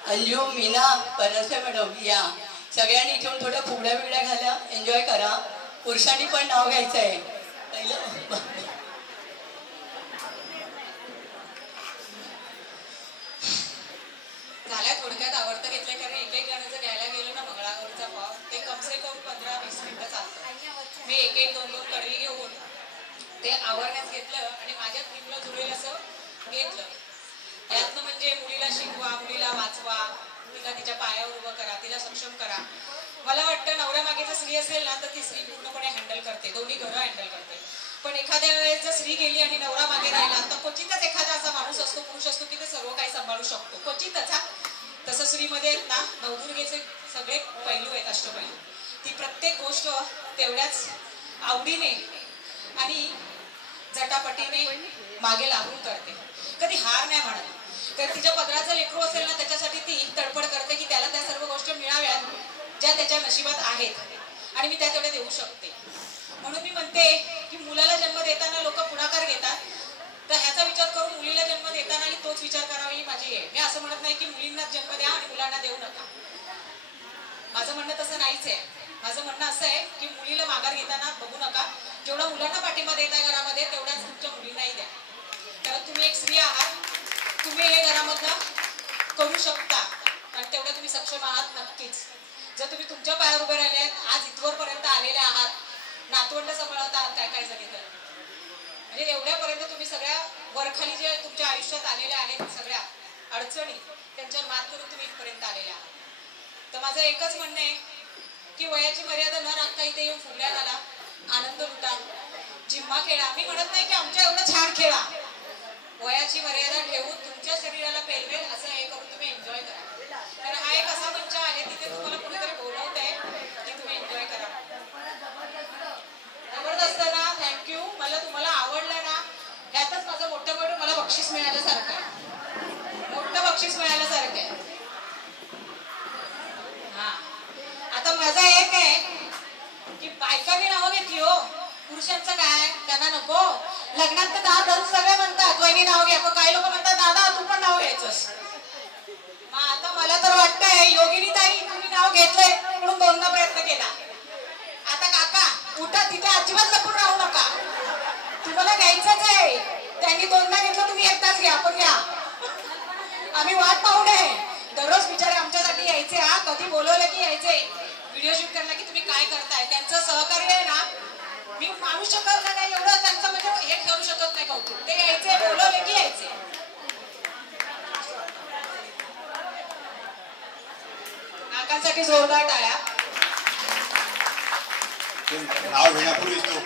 अंजू, मीना, पराशा मॅडम या सगळ्यांनी इथून थोड्या फुगड्या बिगड्या घाला, एन्जॉय करा. पुरुषांनी पण नाव घ्यायचं आहे. पहिलं झाल्या थोडक्यात आवडतं घेतलं, कारण एक गाणं जर घ्यायला गेलो ना मंगळागौरीचा फॉर्म ते कमसे कम 15-20 मिनिटं चालतं. मी 1-2 कडवी घेऊन ते आवरण्यास घेतलं आणि माझ्या थीमला जुळेल असं घेतलं. यातनं म्हणजे मुलीला शिकवा, मुलीला वाचवा, तिला तिच्या पायावर उभं करा, तिला सक्षम करा. मला वाटतं नवऱ्या मागे जर स्त्री असेल ना तर ती स्त्री पूर्णपणे हँडल करते, दोन्ही घरं हँडल करते. पण एखाद्या वेळेस जर स्त्री गेली आणि नवरा मागे राहिला तर क्वचितच एखादा असा माणूस असतो, पुरुष असतो की ते सर्व काही सांभाळू शकतो, क्वचितच. तसं स्त्रीमध्ये आहेत ना नवदुर्गेचे सगळे पैलू आहेत, अष्टपैलू. ती प्रत्येक गोष्ट तेवढ्याच आवडीने आणि झटापटीने मागे लागून करते, कधी हार नाही म्हणत. तर तिच्या पदराचं लेकरू असेल ना त्याच्यासाठी ती तडफड करते की त्याला त्या सर्व गोष्टी मिळाव्यात ज्या त्याच्या नशिबात आहेत आणि मी त्या तेवढ्या देऊ शकते. म्हणून मी म्हणते की मुलाला जन्म देताना लोक पुढाकार घेतात, तर ह्याचा विचार करून मुलीला जन्म देतानाही तोच विचार करावा ही माझी आहे. मी असं म्हणत नाही की मुलींना जन्म द्या आणि मुलांना देऊ नका, माझं म्हणणं तसं नाहीच आहे. माझं म्हणणं असं आहे की मुलीला माघार घेताना बघू नका, जेवढा मुलांना पाठिंबा देत आहे घरामध्ये तेवढ्याच तुमच्या मुलींनाही द्या. कारण तुम्ही एक स्त्री आहात, तुम्ही हे घरामधनं करू शकता आणि तेवढं तुम्ही सक्षम आहात नक्कीच. जर तुम्ही तुमच्या पायावर उभे राहिले आहेत, आज इथवरपर्यंत आलेले आहात, नातवंड सांभाळत आहात काय झाले तर, म्हणजे एवढ्यापर्यंत तुम्ही सगळ्या वरखाली जे तुमच्या आयुष्यात आलेल्या आहेत सगळ्या अडचणी त्यांच्यावर मात करून तुम्ही इथपर्यंत आलेले आहात. तर माझं एकच म्हणणं आहे की वयाची मर्यादा न राखता इथे येऊन फुगड्या घाला, आनंद लुटा, जिम्मा खेळा. मी म्हणत नाही की आमच्या एवढं छान खेळा, वयाची मर्यादा ठेवून तुमच्या शरीराला पेलवेल असं हे करून तुम्ही एन्जॉय करा. तर हा एक असा मंच आहे तिथे तुम्हाला कुणीतरी बोलवत आहे की तुम्ही एन्जॉय करा. जबरदस्त ना, थँक्यू. मला तुम्हाला आवडलं ना, यातच माझं मोठं मला बक्षीस मिळाल्यासारखं आहे, मोठं बक्षीस मिळाल्यासारखं आहे. हा, आता माझं एक आहे की बायकांनी नावं घेतली हो, पुरुषांचं काय, त्यांना नको. लग्नात तर दार धरून सगळे म्हणतात वहिनी नाव घ्या, पण काही लोक म्हणतात दादा तू पण नाव घ्यायचंस. मग आता मला तर वाटतंय योगिनी ताई तुम्ही नाव घेतलंय म्हणून 2दा प्रयत्न केला. आता काका उठा, तिथे अजिबात लपून राहू नका, तुम्हाला घ्यायचंच आहे. त्यांनी 2दा घेतलं, तुम्ही एकदाच घ्या, पण घ्या. आम्ही वाट पाहू नये, दररोज बिचारे आमच्यासाठी यायचे. हा, कधी बोलवलं की यायचे, व्हिडिओ शूट करला की तुम्ही काय करताय, त्यांचं सहकार्य आहे ना मी मानू शकत नाही, एवढं त्यांचं म्हणजे हे ठरू शकत नाही कौतुक. ते यायचे, बोलवले की यायचे. काकांसाठी जोरदार टाळ्या. नाव घेण्यापूर्वीच तो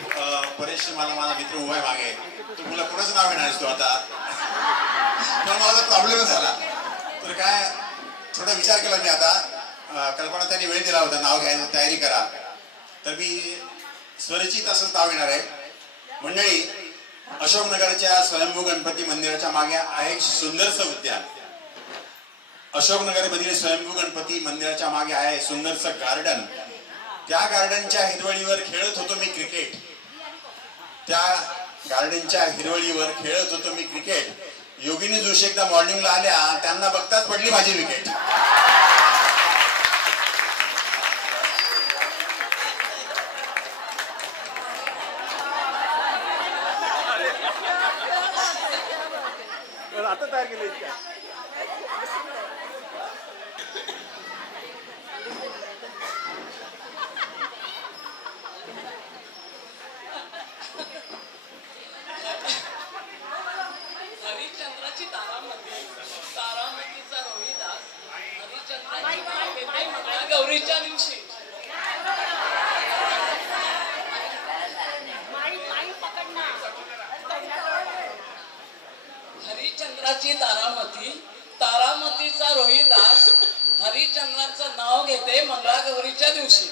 परेश माझा मित्र उभा आहे मागे, तो मुला कोणाचं नाव घेणार असतो आता, पण माझा प्रॉब्लेमच झाला. तर काय थोडा विचार केला मी, आता कल्पना त्यांनी वेळ दिला होता नाव घ्यायची तयारी करा, तर मी स्वरचित असंच नाव घेणार आहे. मंडळी, अशोकनगरच्या स्वयंभू गणपती मंदिराच्या मागे आहे एक सुंदरसं उद्यान. अशोकनगर मधील स्वयंभू गणपती मंदिराच्या मागे आहे सुंदरसं गार्डन. त्या गार्डनच्या हिरवळीवर खेळत होतो मी क्रिकेट, त्या गार्डनच्या हिरवळीवर खेळत होतो मी क्रिकेट. योगिनी जोशी एकदा मॉर्निंगला आल्या, त्यांना बघताच पडली माझी विकेट. आता तयार केले हरिश्चंद्राची तारामतीचा रोहिदास, हरिश्चंद्राची मंगळागौरीच्या दिवशी. हरिश्चंद्राची तारामतीचा रोहिदास हरिश्चंद्राचं नाव घेते मंगळागौरीच्या दिवशी.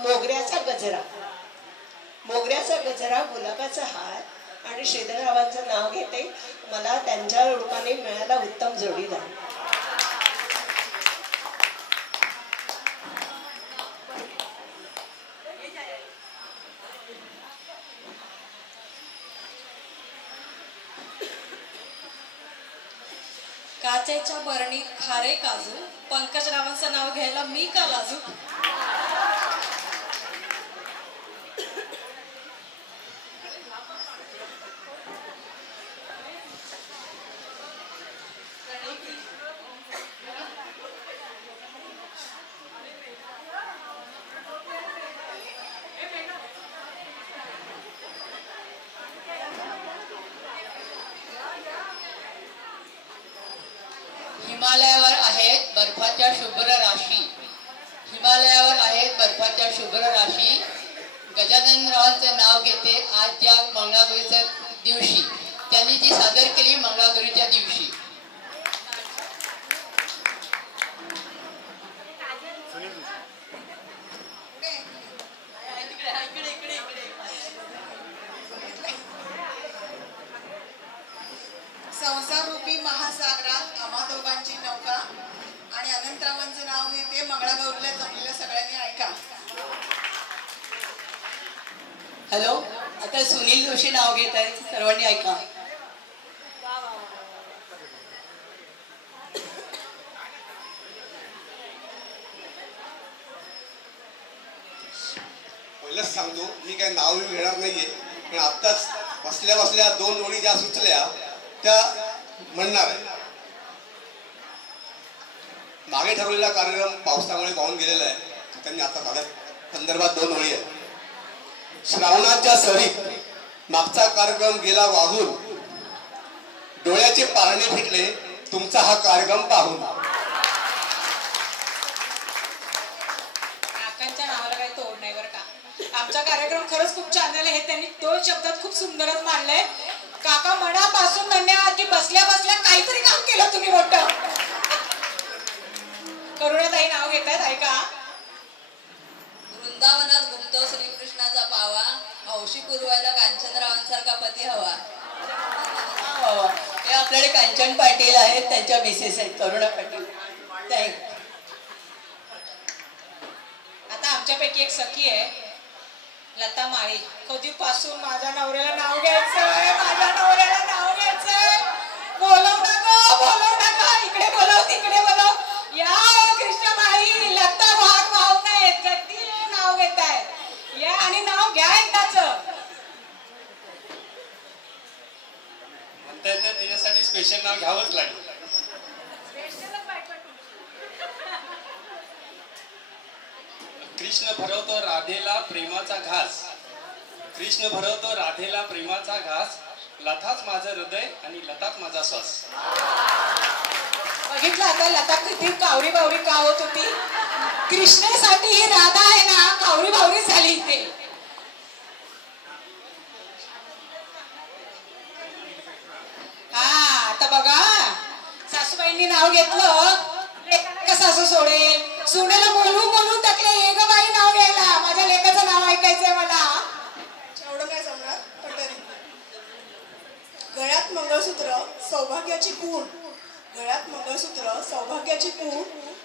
मोगऱ्याचा गजरा. मोगऱ्याचा गजरा, गुलाबाचा हार आणि श्रीधररावांचं नाव घेते. मला त्यांच्या रूपाने मिळाला उत्तम जोडीदार. काचेच्या बरणीत खारे काजू, पंकजरावांचं नाव घ्यायला मी का लाजू. हिमालयावर आहेत बर्फाच्या शुभ्र राशी. हिमालयावर आहेत बर्फाच्या शुभ्र राशी. गजाननरावांचं नाव घेते आज ज्या मंगळागौरीच्या दिवशी. त्यांनी ती सादर केली मंगळागौरीच्या दिवशी. संसार रूपी महासागरात आम्हा दोघांची नौका आणि अनंतरावांचं नाव घेते मंगळागौरीला जमलेल्या सगळ्यांनी ऐका. हॅलो, आता सुनील जोशी नाव घेत आहेत, सर्वांनी ऐका. पहिलंच सांगतो, मी काय नाव घेणार नाहीये, पण आत्ताच बसल्या बसल्या 2 ओळी ज्या सुचल्या त्या म्हणणार आहे. मागे ठरवलेला कार्यक्रम पावसामुळे पाहून गेलेला आहे. त्यांनी आता साध्या संदर्भात 2 ओळी आहेत. श्रावणाच्या सरीत मागचा कार्यक्रम गेला वाहून, डोळ्याचे पारणे फिटले तुमचा हा कार्यक्रम पाहून. काकांच्या नावाला काही तोड नाही बरं का. आमचा कार्यक्रम खरंच खूप छान झाला. हे त्यांनी 2 शब्दात खूप सुंदरच मांडलंय. काका मनापासून धन्यवाद की बसल्या बसल्या काहीतरी काम केलं तुम्ही मोठं. करुणाताई नाव घेत आहेत, ऐका. वृंदावनात घुमतो श्रीकृष्णाचा पावा, हौशी पुरवायला कांचनरावांसारखा पती हवा. हे आपल्याकडे कांचन पाटील आहेत, त्यांच्या मिसेस आहेत करुणा पाटील. आता आमच्यापैकी एक सखी आहे लता माळी. कधीपासून माझ्या नवऱ्याला नाव घ्यायचंय, माझ्या नवऱ्याला नाव घ्यायचंय. बोलव ना गं, बोलव ना गं, इकडे बोलव तिकडे बोलव. या कृष्ण माळी, लता भाग भाव नाहीत, कधी नाव घेताय. या आणि नाव घ्या एकदाच. म्हणता येतं त्याच्यासाठी स्पेशल नाव घ्यावंच लागेल. कृष्ण भरवतो राधेला प्रेमाचा घास. कृष्ण भरवतो राधेला प्रेमाचा घास. लताच माझं हृदय आणि लताच माझा श्वास. बघितलं आता लता किती कावरी बावरी का होत होती. कृष्णेसाठी ही राधा आहे ना कावरी बावरी झाली इथे. हा आता बघा, सासूबाईंनी नाव घेतलं का सासू सोडेल. सुनेला बोलवून बोलवून टाकले, हे ग बाई नाव घ्यायला. माझ्या लेकाचं नाव ऐकायचंय मला. एवढं काय जमणार पण तरी. गळ्यात मंगळसूत्र सौभाग्याची खूण. गळ्यात मंगळसूत्र सौभाग्याची खूण.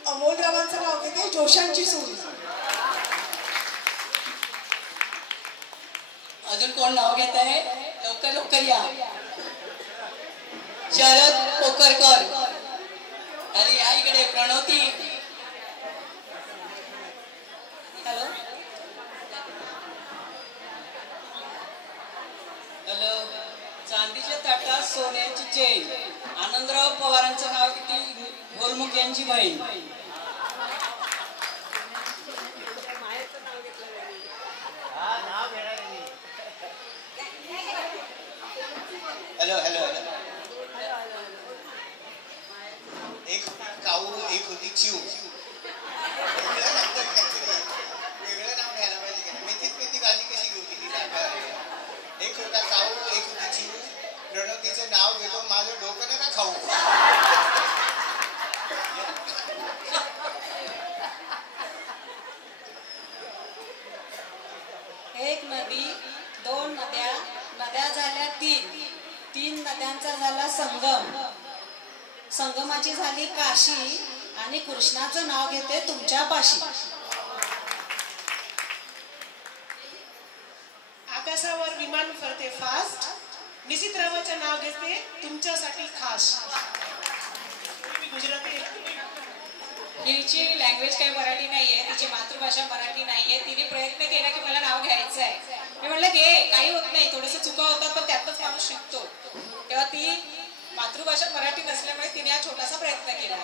अमोलरावांचं नाव घेते जोशांची सून. अजून कोण नाव घेत आहे? लवकर लवकर या. शरद कोकरकर. अरे या इकडे. प्रणवती. Hello hello. चांदीच्या ताटात सोन्याची चेन. आनंदराव पवारांचं नाव किती? गोलमुख यांची बहीण. Hello hello hello. एक काऊ एक होती चिऊ. वेगळं नाव घ्यायला पाहिजे. मेथीत मेथी भाजी कशी घेऊ ती. एक होता काऊ एक होती चिऊ. प्रणवतीचं नाव घेतो, माझं डोकं नका खाऊ. तीन नद्यांचा झाला संगम. संगमाची झाली काशी आणि कृष्णाचं नाव घेते तुमच्या पाशी. आकाशावर विमान उतरते फास्ट, निशितरावाचं नाव घेते तुमच्यासाठी खास. गुजराती. हिची लँग्वेज काही मराठी नाहीये, तिची मातृभाषा मराठी नाहीये. तिने प्रयत्न केला की मला नाव घ्यायचं आहे. मी म्हणलं घे, काही होत नाही, थोडस चुका होतात पण त्यातच माणूस शिकतो. तेव्हा ती मातृभाषा मराठी नसल्यामुळे तिने हा छोटासा प्रयत्न केला.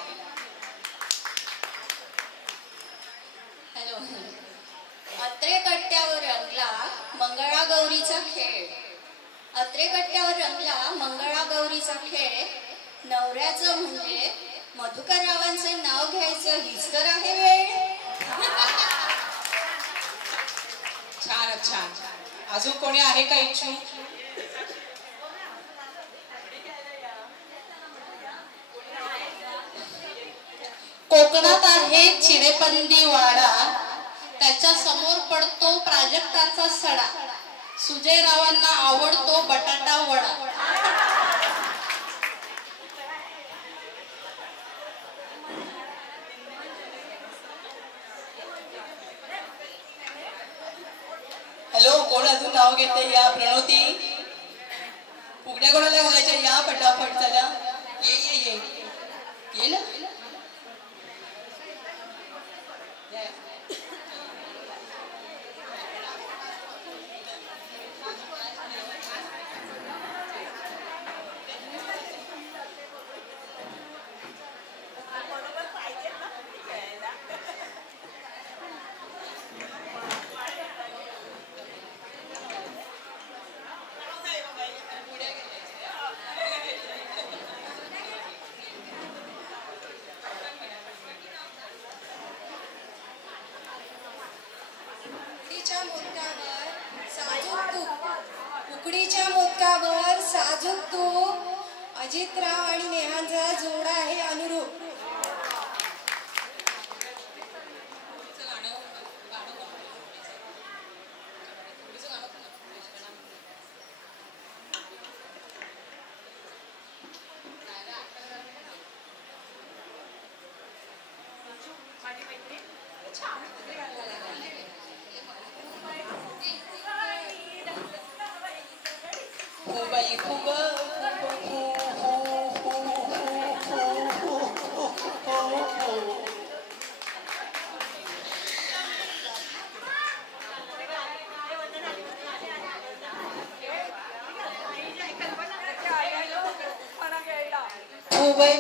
हॅलो. अत्रे कट्ट्यावर रंगला मंगळागौरीचा खेळ. अत्रे कट्ट्यावर रंगला मंगळागौरीचा खेळ. नवऱ्याचं म्हणजे मधुकररावांचं नाव घ्यायचं हीच तर आहे वेळ. छान छान. अजून कोणी आहे का इच्छुक? कोकणात आहे चिरेपंदी वाडा, त्याच्या समोर पडतो प्राजक्ताचा सडा. सुजयरावांना आवडतो बटाटा वडा. हॅलो, कोण अजून नाव घेते? या प्रणोती. फुगड्या कोणाला घालायच्या? या पटापट चला. ये ये ये ये ना. उकडीच्या मोदकावर साजूक तूप. अजितराव आणि नेहांचा जोडा आहे अनुरूप.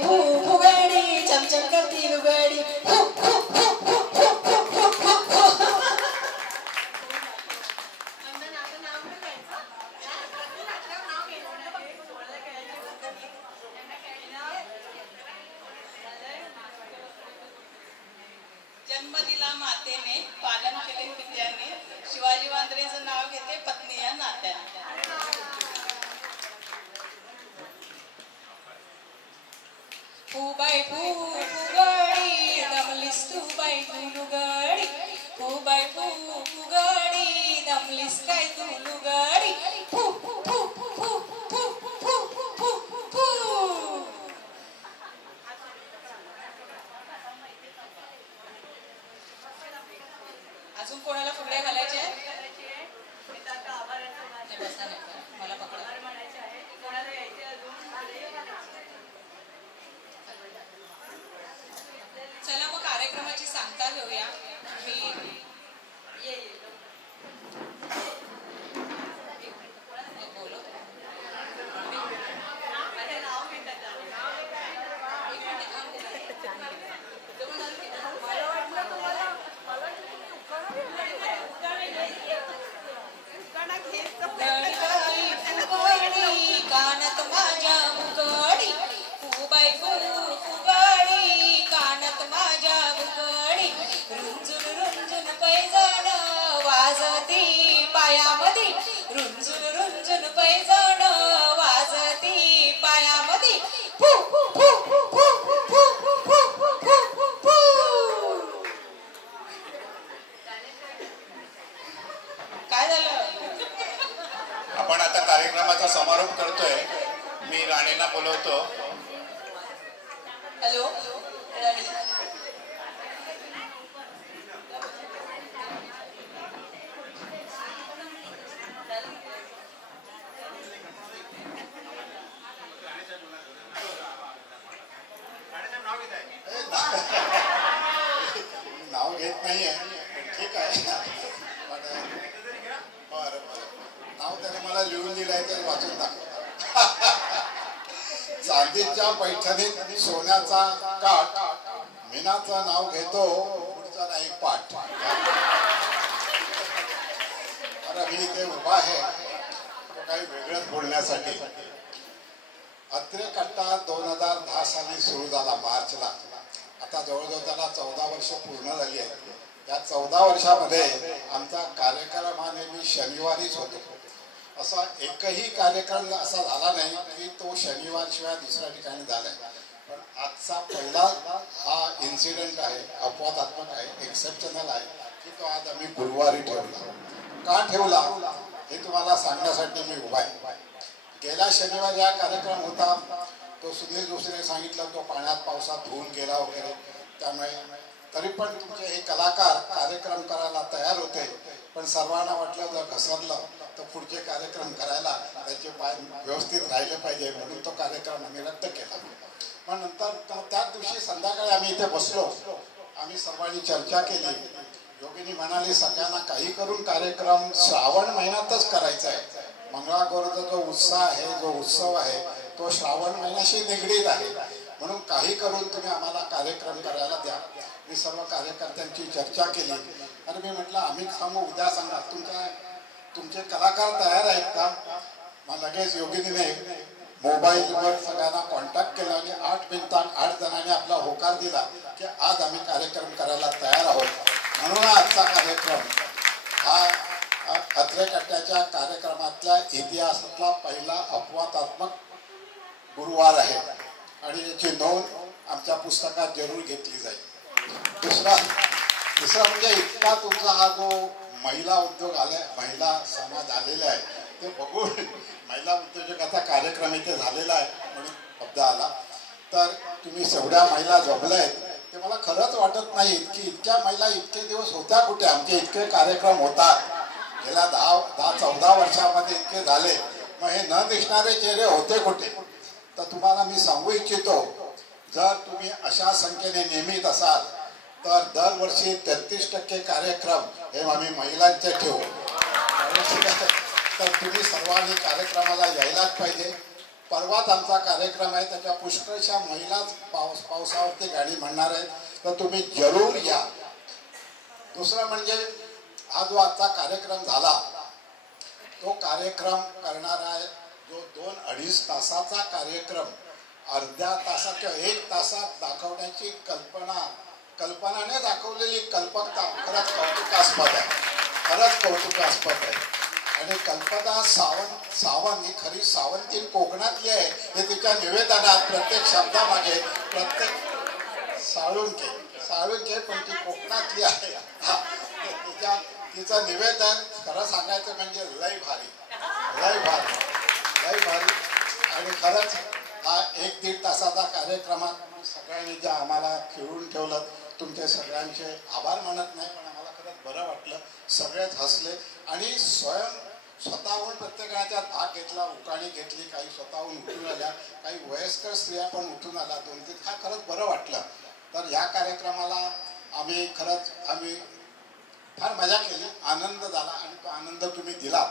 फुगडी चमचम करती लुगडी. जन्म दिला मातेने, पालन केले पित्याने. शिवाजी वांद्रेचं नाव घेते पत्नी या नात्याने. फुबाई फुगडी दमलीस तू बाई तू लुगडी. फुबाई फुगडी दमलीस काय तू लुगडी. फु फु फु फु फु फु फु फु. अजून कोणाला फुगड्या घालायच्या? मला पकडा. चला मग कार्यक्रमाची सांगता घेऊया. कानात माझ्या उघडी. फुबाई फुगडी कानात माझ्या उघडी. रुंजून रुंजून आरोप करतोय. मी राणेला बोलवतो. हॅलो राणी. नाव घेत नाहीये, ठीक आहे. बरं नाव त्याने मला लिहून दिलंय ते वाचून दाखव. चांदीच्या पैठणीत सोन्याचा काठ, मीनाचं नाव घेतो पुढचा नाही पाठ. अरे मी इथे उभा आहे तो काही वेगळंच बोलण्यासाठी. अत्रे कट्टा 2010 साली सुरू झाला मार्चला. आता जवळजवळ त्याला 14 वर्ष पूर्ण झाली आहेत. या 14 वर्षामध्ये आमचा कार्यक्रम हा नेहमी शनिवारीच होतो. असा एकही कार्यक्रम असा झाला नाही की तो शनिवार शिवाय दुसऱ्या ठिकाणी झालाय. पण आजचा पहिला हा इन्सिडेंट आहे, अपवादात्मक आहे, एक्सेप्शनल आहे की तो आज आम्ही गुरुवारी ठेवला. का ठेवला हे तुम्हाला सांगण्यासाठी मी उभा आहे. गेल्या शनिवारी हा कार्यक्रम होता. तो सुनील जोशीने सांगितलं तो पाण्यात पावसात धुवून गेला वगैरे. त्यामुळे तरी पण तुमचे हे कलाकार कार्यक्रम करायला तयार होते. पण सर्वांना वाटलं जर घसरलं तर पुढचे कार्यक्रम करायला त्याचे पाय व्यवस्थित राहिले पाहिजे म्हणून तो कार्यक्रम आम्ही रद्द केला. पण नंतर त्याच दिवशी संध्याकाळी आम्ही इथे बसलो. आम्ही सर्वांनी चर्चा केली. योगिनी म्हणाली सगळ्यांना काही करून कार्यक्रम श्रावण महिन्यातच करायचा आहे. मंगळागौरचा जो उत्साह आहे, जो उत्सव आहे तो श्रावण महिन्याशी निगडीत आहे. म्हणून काही करून तुम्ही आम्हाला कार्यक्रम करायला द्या. मी सर्व कार्यकर्त्यांची चर्चा केली आणि मी म्हटलं आम्ही सांगू उद्या सांगा तुमचे कलाकार तयार आहेत का. मग लगेच योगिनीने मोबाईलवर सगळ्यांना कॉन्टॅक्ट केला आणि 8 मिनिटात 8 जणांनी आपला होकार दिला की आज आम्ही कार्यक्रम करायला तयार आहोत. म्हणून आजचा कार्यक्रम हा अत्रे कट्ट्याच्या कार्यक्रमातल्या इतिहासातला पहिला अपवादात्मक गुरुवार आहे आणि याची नोंद आमच्या पुस्तकात जरूर घेतली जाईल. दुसरा म्हणजे इतका तुमचा हा जो महिला उद्योग आलाय, महिला समाज आलेला आहे ते बघून महिला उद्योजकाचा कार्यक्रम इथे झालेला आहे म्हणून शब्द आला. तर तुम्ही एवढ्या महिला जमल्या आहेत ते मला खरंच वाटत नाही की इतक्या महिला इतके दिवस होत्या कुठे. आमचे इतके कार्यक्रम होतात गेल्या 10-14 वर्षामध्ये इतके झाले. मग हे न दिसणारे चेहरे होते कुठे. तर तुम्हाला मी सांगू इच्छितो जर तुम्ही अशा संख्येने नियमित असाल तर दरवर्षी 33% कार्यक्रम हे आम्ही महिलांचे ठेवू. तर तुम्ही सर्वांनी कार्यक्रमाला यायलाच पाहिजे. परवाच आमचा कार्यक्रम आहे त्याच्या पुष्कळशा महिलाच पावसावरती गाडी म्हणणार आहेत तर तुम्ही जरूर या. दुसरं म्हणजे हा जो आजचा कार्यक्रम झाला तो कार्यक्रम करणारा जो 2-2.5 तासाचा कार्यक्रम अर्ध्या तासात किंवा 1 तासात दाखवण्याची कल्पनाने दाखवलेली कल्पकता खरंच कौतुकास्पद आहे. खरंच कौतुकास्पद आहे. आणि कल्पना सावंत ही खरी सावंतीन कोकणातली आहे हे तिच्या निवेदनात प्रत्येक शब्दामागे प्रत्येक साळुंके पण ती कोकणातली आहे. तिचं निवेदन खरं सांगायचं म्हणजे लय भारी आणि खरंच हा 1-1.5 तासाचा कार्यक्रमात सगळ्यांनी ज्या आम्हाला खेळून ठेवलं तुमचे सगळ्यांचे आभार मानत नाही पण आम्हाला खरंच बरं वाटलं. सगळेच हसले आणि स्वतःहून प्रत्येकाच्या भाग घेतला, उकाणी घेतली, काही स्वतःहून उठून आल्या, काही वयस्कर स्त्रिया पण उठून आल्या 2-3. हा खरंच बरं वाटलं. तर ह्या कार्यक्रमाला आम्ही फार मजा केली, आनंद झाला आणि तो आनंद तुम्ही दिला.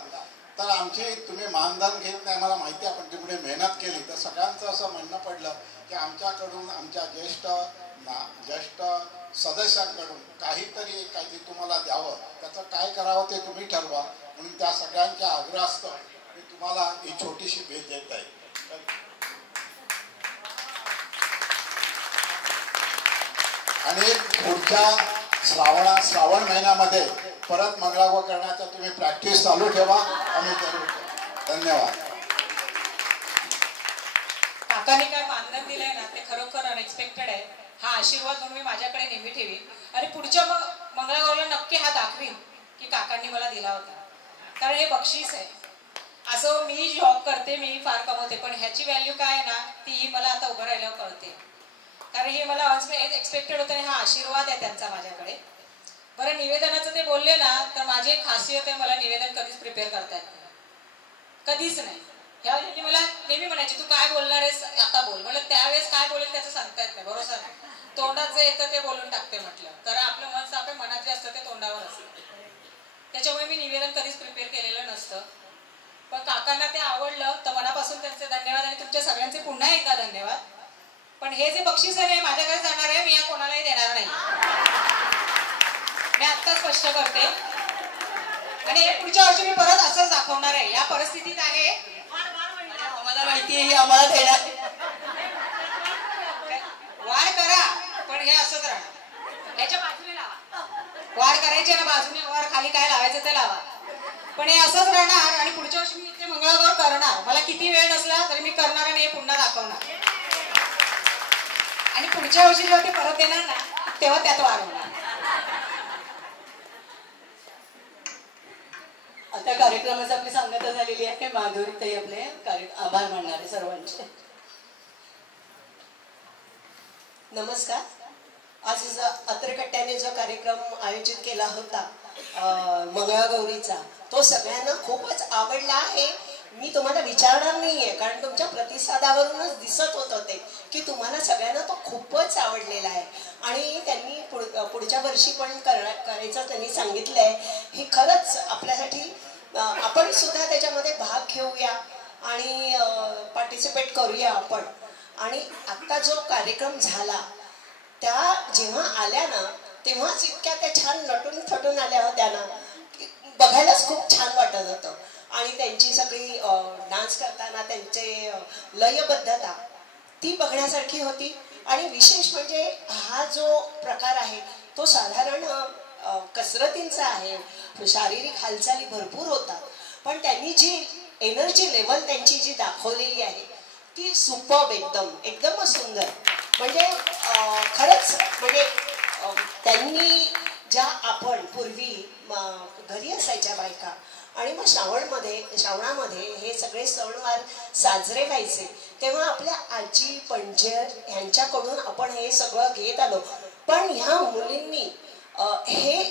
तर आमची तुम्ही मानधन घेत नाही मला माहिती आहे पण तुम्ही मेहनत केली. तर सगळ्यांचं असं म्हणणं पडलं की आमच्याकडून आमच्या ज्येष्ठ सदस्यांकडून काही तुम्हाला द्यावं. त्याचं काय करावं ते तुम्ही ठरवा. म्हणून त्या सगळ्यांच्या आग्रहास्तव मी तुम्हाला ही छोटीशी भेट देत आहे. आणि पुढच्या श्रावण महिन्यामध्ये परत मंगळागौर करण्याचा तुम्ही प्रॅक्टिस चालू ठेवा. आम्ही जरूर. धन्यवाद. काकाने काय मानधन दिलंय ना ते खरोखर अनएक्सपेक्टेड आहे. हा आशीर्वाद म्हणून मी माझ्याकडे नेहमी ठेवीन आणि पुढच्या मंगळागौरला नक्की हा दाखवीन की काकांनी मला दिला होता. कारण हे बक्षीस आहे. असं मी जॉब करते, मी फार कमवते, पण ह्याची व्हॅल्यू काय आहे ना, ती मला आता उभं राहिल्यावर कळते. कारण हे मला एक्सपेक्टेड होतं आणि हा आशीर्वाद आहे त्यांचा माझ्याकडे. बरं, निवेदनाचं ते बोलले ना, तर माझी एक खासियत आहे, मला निवेदन कधीच प्रिपेअर करता येत नाही, कधीच नाही. ह्या मला नेहमी म्हणायची तू काय बोलणार आहेस आता बोल. म्हटलं त्यावेळेस काय बोलेल त्याचं सांगता येत नाही, बरोबर. तोंडात जे येतं ते बोलून टाकते म्हटलं, कारण आपलं मन साफ आहे, मनात जे असतं ते तोंडावर असतं. त्याच्यामुळे मी निवेदन कधीच प्रिपेअर केलेलं नसतं. पण काकांना ते आवडलं तर मनापासून त्यांचे धन्यवाद आणि तुमच्या सगळ्यांचे पुन्हा एकदा धन्यवाद. पण हे जे बक्षीस आहे माझ्याकडे जाणार आहे, मी या कोणालाही देणार नाही, मी आत्ता स्पष्ट करते. आणि हे पुढच्या वर्षी मी परत असंच दाखवणार आहे. या परिस्थितीत आहे, आम्हाला माहिती आहे, आम्हाला देणार. वाढ करा पण हे असंच राहणार. याच्या बाजूने लावा, वाढ करायची ना बाजूने, वर खाली काय लावायचं ते लावा, पण हे असंच राहणार. आणि पुढच्या वर्षी मी इथे मंगळागौर करणार, मला किती वेळ नसला तरी मी करणार आणि हे पुन्हा दाखवणार. आणि पुढच्या वर्षी जेव्हा ते परत देणार ना, तेव्हा त्यात वाढ होणार. आता कार्यक्रमाची आपली सांगता झालेली आहे. माधुरी ताई आपले आभार मानणारे सर्वांचे. नमस्कार. आज अत्रकट्ट्याने जो कार्यक्रम आयोजित केला होता मंगळागौरीचा, तो सगळ्यांना खूपच आवडला आहे. मी तुम्हाला विचारणार नाहीये, कारण तुमच्या प्रतिसादावरूनच दिसत होतं ते की तुम्हाला सगळ्यांना तो खूपच आवडलेला आहे. आणि त्यांनी पुढच्या वर्षी पण करायचं त्यांनी सांगितलंय. हे खरंच आपल्यासाठी, आपण सुद्धा त्याच्यामध्ये भाग घेऊया आणि पार्टिसिपेट करूया आपण. आणि आत्ता जो कार्यक्रम झाला त्या जेव्हा आल्या ना, तेव्हाच इतक्या त्या छान नटून थटून आल्या होत्या ना, बघायलाच खूप छान वाटत होतं. आणि त्यांची सगळी डान्स करताना त्यांचे लयबद्धता ती बघण्यासारखी होती. आणि विशेष म्हणजे हा जो प्रकार आहे तो साधारण कसरतींचा आहे, शारीरिक हालचाली भरपूर होतात, पण त्यांनी जी एनर्जी लेवल त्यांची जी दाखवलेली आहे ती सुपर्ब, एकदमच सुंदर. म्हणजे खरंच म्हणजे त्यांनी ज्या आपण पूर्वी घरी असायच्या बायका आणि मग श्रावणामध्ये हे सगळे सणवार साजरे व्हायचे, तेव्हा आपल्या आजी पणजर ह्यांच्याकडून आपण हे सगळं घेत आलो. पण ह्या मुलींनी हे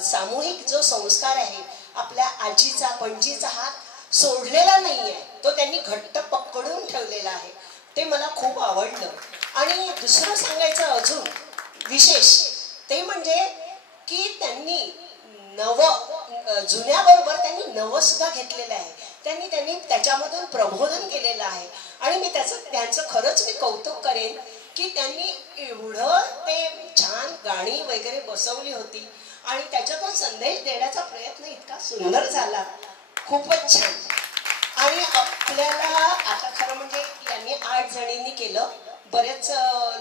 सामूहिक जो संस्कार आहे, आपल्या आजीचा पणजीचा हात सोडलेला नाहीये, तो त्यांनी घट्ट पकडून ठेवलेला आहे. ते मला खूप आवडलं. आणि दुसरं सांगायचं अजून विशेष ते म्हणजे की त्यांनी जुन्याबरोबर त्यांनी नवं सुद्धा घेतलेलं आहे. त्यांनी त्याच्यामधून प्रबोधन केलेलं आहे. आणि मी त्यांचं खरंच मी कौतुक करेन की त्यांनी एवढं ते छान गाणी वगैरे बसवली होती आणि त्याच्यातून संदेश देण्याचा प्रयत्न इतका सुंदर झाला, खूपच छान. आणि आपल्याला आता खरं म्हणजे यांनी 8 जणींनी केलं. बरेच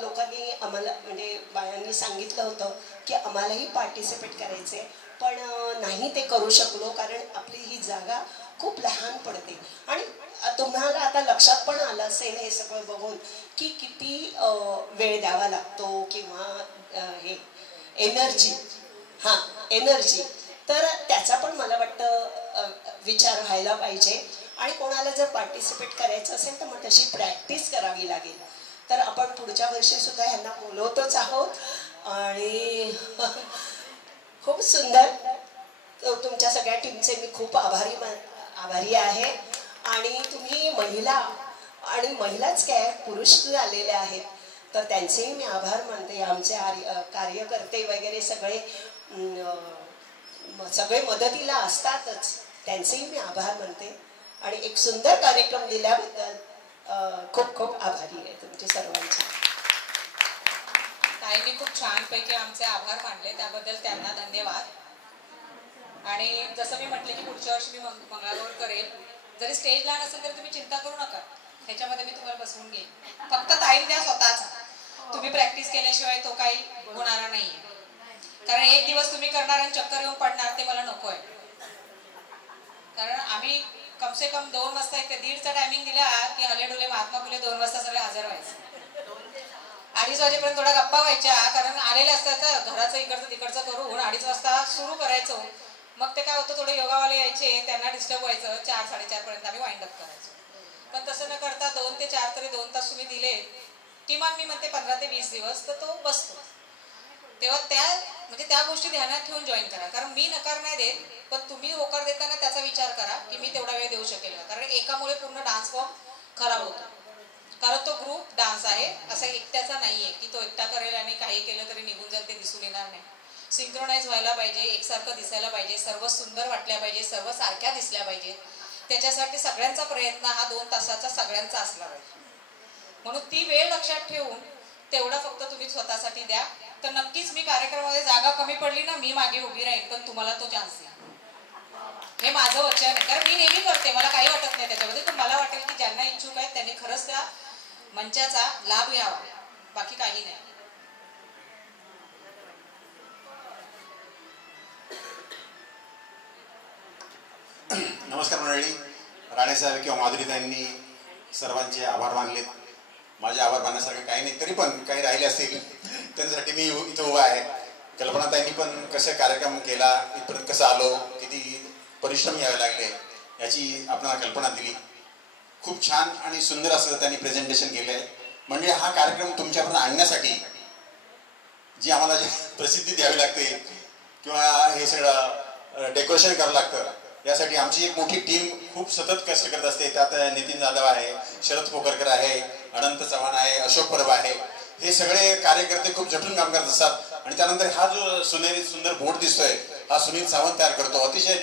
लोकांनी आम्हाला म्हणजे बायांनी सांगितलं होतं की आम्हालाही पार्टिसिपेट करायचे, पण नाही ते करू शकलो, कारण आपली ही जागा खूप लहान पडते. आणि तुम्हाला आता लक्षात पण आलं असेल हे सगळं बघून की किती वेळ द्यावा लागतो किंवा हे एनर्जी, तर त्याचा पण मला वाटतं विचार व्हायला पाहिजे. आणि कोणाला जर पार्टिसिपेट करायचं असेल तर मग तशी प्रॅक्टिस करावी लागेल. तर आपण पुढच्या वर्षी सुद्धा ह्यांना बोलवतच आहोत. आणि खूप सुंदर, तुमच्या सगळ्या टीमचे मी खूप आभारी आहे. आणि तुम्ही महिलाच काय पुरुष आलेले आहेत, तर त्यांचेही मी आभार मानते. आमचे कार्यकर्ते वगैरे सगळे मदतीला असतातच, त्यांचेही मी आभार मानते. आणि एक सुंदर कार्यक्रम दिल्याबद्दल खूप खूप आभारी आहे तुमचे सर्वांचे. ताईंनी खूप छानपैकी आमचे आभार मानले, त्याबद्दल त्यांना धन्यवाद. आणि जसं मी म्हटलं की पुढच्या वर्षी मी मंगळागौर करेल. जरी स्टेज लहान असेल तरी तुम्ही चिंता करू नका, ह्याच्यामध्ये मी तुम्हाला बसवून घेईन. फक्त ताईन द्या स्वतःचा, तुम्ही प्रॅक्टिस केल्याशिवाय तो काही होणार नाही. कारण एक दिवस तुम्ही करणार आणि चक्कर येऊन पडणार, ते मला नको आहे. कारण आम्ही कमसे कम 2 वाजता इथे 1:30चा टायमिंग दिला की हलेडुले महात्मा फुले 2 वाजता सगळे हजर व्हायचे. 2:30 वाजेपर्यंत थोड्या गप्पा व्हायच्या, कारण आलेले असतात घराचं इकडचं तिकडचं करून 2:30 वाजता सुरू करायचो. मग ते काय होतं, थोडे योगावाले यायचे, त्यांना डिस्टर्ब व्हायचं, 4-4:30 पर्यंत आम्ही वाइंड अप करायचो. पण तसं न करता 2 ते 4 तरी 2 तास तुम्ही दिले, किमान मी म्हणते 15 ते 20 दिवस, तर तो बसतो. तेव्हा त्या गोष्टी ध्यानात ठेवून जॉईन करा. कारण मी नकार नाही देत, पण तुम्ही होकार देताना त्याचा विचार करा की मी तेवढा वेळ देऊ शकेल का. कारण एकामुळे पूर्ण डान्स फॉर्म खराब होतो. कारण तो ग्रुप डान्स आहे, असा एकट्याचा नाहीये की तो एकटा करेल आणि काही केलं तरी निघून जाईल, ते दिसून येणार नाही. सिंक्रोनाइज व्हायला पाहिजे, एकसारखं दिसायला पाहिजे, सर्व सुंदर वाटल्या पाहिजे, सर्व सारख्या दिसल्या पाहिजे. त्याच्यासाठी सगळ्यांचा प्रयत्न हा 2 तासाचा सगळ्यांचा असला पाहिजे. म्हणून ती वेळ लक्षात ठेवून तेवढा फक्त तुम्ही स्वतःसाठी द्या. तर नक्कीच मी कार्यक्रमामध्ये जागा कमी पडली ना, मी मागे उभी राहील, पण तुम्हाला तो चान्स द्या, हे माझं वचन आहे. कारण मी नेहमी करते, मला काही वाटत नाही त्याच्यामध्ये. पण मला वाटेल की ज्यांना इच्छुक आहेत त्यांनी खरंच त्या मंचाचा लाभ घ्यावा, बाकी काही नाही. नमस्कार मंडळी. राणेसाहेब किंवा माधुरीताईंनी सर्वांचे आभार मानलेत. माझे आभार मानण्यासारखे काही नाही, तरी पण काही राहिले असतील त्यांच्यासाठी मी इथं उभा आहे. कल्पनाताईंनी पण कसं कार्यक्रम केला, इथपर्यंत कसं आलो, किती परिश्रम घ्यावे लागले याची आपल्याला कल्पना दिली. खूप छान आणि सुंदर असं त्यांनी प्रेझेंटेशन केलं आहे. म्हणजे हा कार्यक्रम तुमच्यापर्यंत आणण्यासाठी जी आम्हाला प्रसिद्धी द्यावी लागते किंवा हे सगळं डेकोरेशन करावं लागतं, यासाठी आमची एक मोठी टीम खूप सतत कष्ट करत असते. त्यात नितीन जाधव आहे, शरद पोकरकर आहे, अनंत चव्हाण आहे, अशोक परब आहे. हे सगळे कार्यकर्ते खूप झटून काम करत असतात. आणि त्यानंतर हा जो सुंदर बोर्ड दिसतोय, हा सुनील सावंत तयार करतो. अतिशय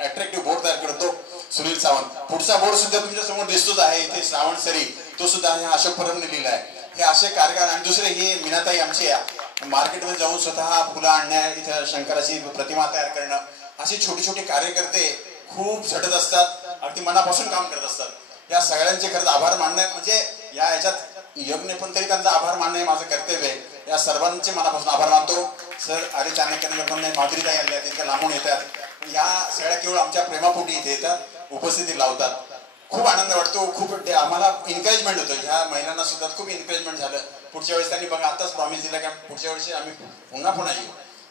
अट्रॅक्टिव्ह बोर्ड तयार करतो सुनील सावंत. पुढचा बोर्ड सुद्धा तुमच्या समोर दिसतोच आहे, इथे श्रावण सरी, तो सुद्धा अशोक परबने लिहिला आहे. हे असे कार्यक्रम. आणि दुसरे हे मीनाताई आमची मार्केटमध्ये जाऊन स्वतः फुलं आणण्या, इथं शंकराची प्रतिमा तयार करणं, असे छोटे छोटे कार्यकर्ते खूप झटत असतात, अगदी मनापासून काम करत असतात. या सगळ्यांचे खरंच आभार मानणं म्हणजे या ह्याच्यात योगने पण तरी त्यांचा आभार मानणं हे माझं कर्तव्य आहे. या सर्वांचे मनापासून आभार मानतो. सर आरे चाणक्यांना पण माधुरीताई आल्या, त्यांच्या लांबून येतात. या सगळ्या केवळ आमच्या प्रेमापोटी इथे येतात, उपस्थिती लावतात. खूप आनंद वाटतो. खूप आम्हाला एन्करेजमेंट होतं. ह्या महिलांना सुद्धा खूप एन्करेजमेंट झालं. पुढच्या वेळेस त्यांनी बघा आताच प्रॉमिस दिला की पुढच्या वर्षी आम्ही पुन्हा येऊ,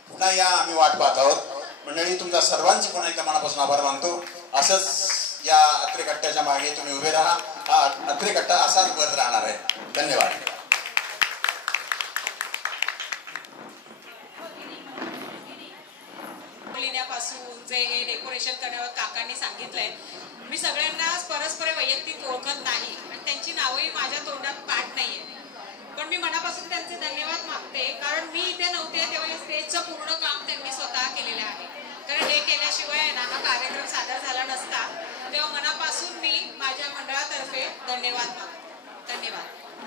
पुन्हा या आम्ही वाट पाहत आहोत. मंडळी तुमच्या सर्वांची पुन्हा एका मनापासून आभार मानतो. असंच या अत्रे कट्ट्याच्या मागे तुम्ही उभे राहा. हा अत्रे कट्टा असाच बंद राहणार आहे. धन्यवाद. लिहिण्यापासून जे हे डेकोरेशन करण्यावर काकांनी सांगितलंय, मी सगळ्यांना परस्पर वैयक्तिक ओळखत नाही आणि त्यांची नावही माझ्या तोंडात पाठ नाहीये. पण मी मनापासून त्यांचे धन्यवाद मागते. कारण मी इथे नव्हते तेव्हा या स्टेजचं पूर्ण काम त्यांनी स्वतः केलेलं आहे. कारण हे केल्याशिवाय ना हा कार्यक्रम सादर झाला नसता. तेव्हा मनापासून मी माझ्या मंडळातर्फे धन्यवाद मागते. धन्यवाद.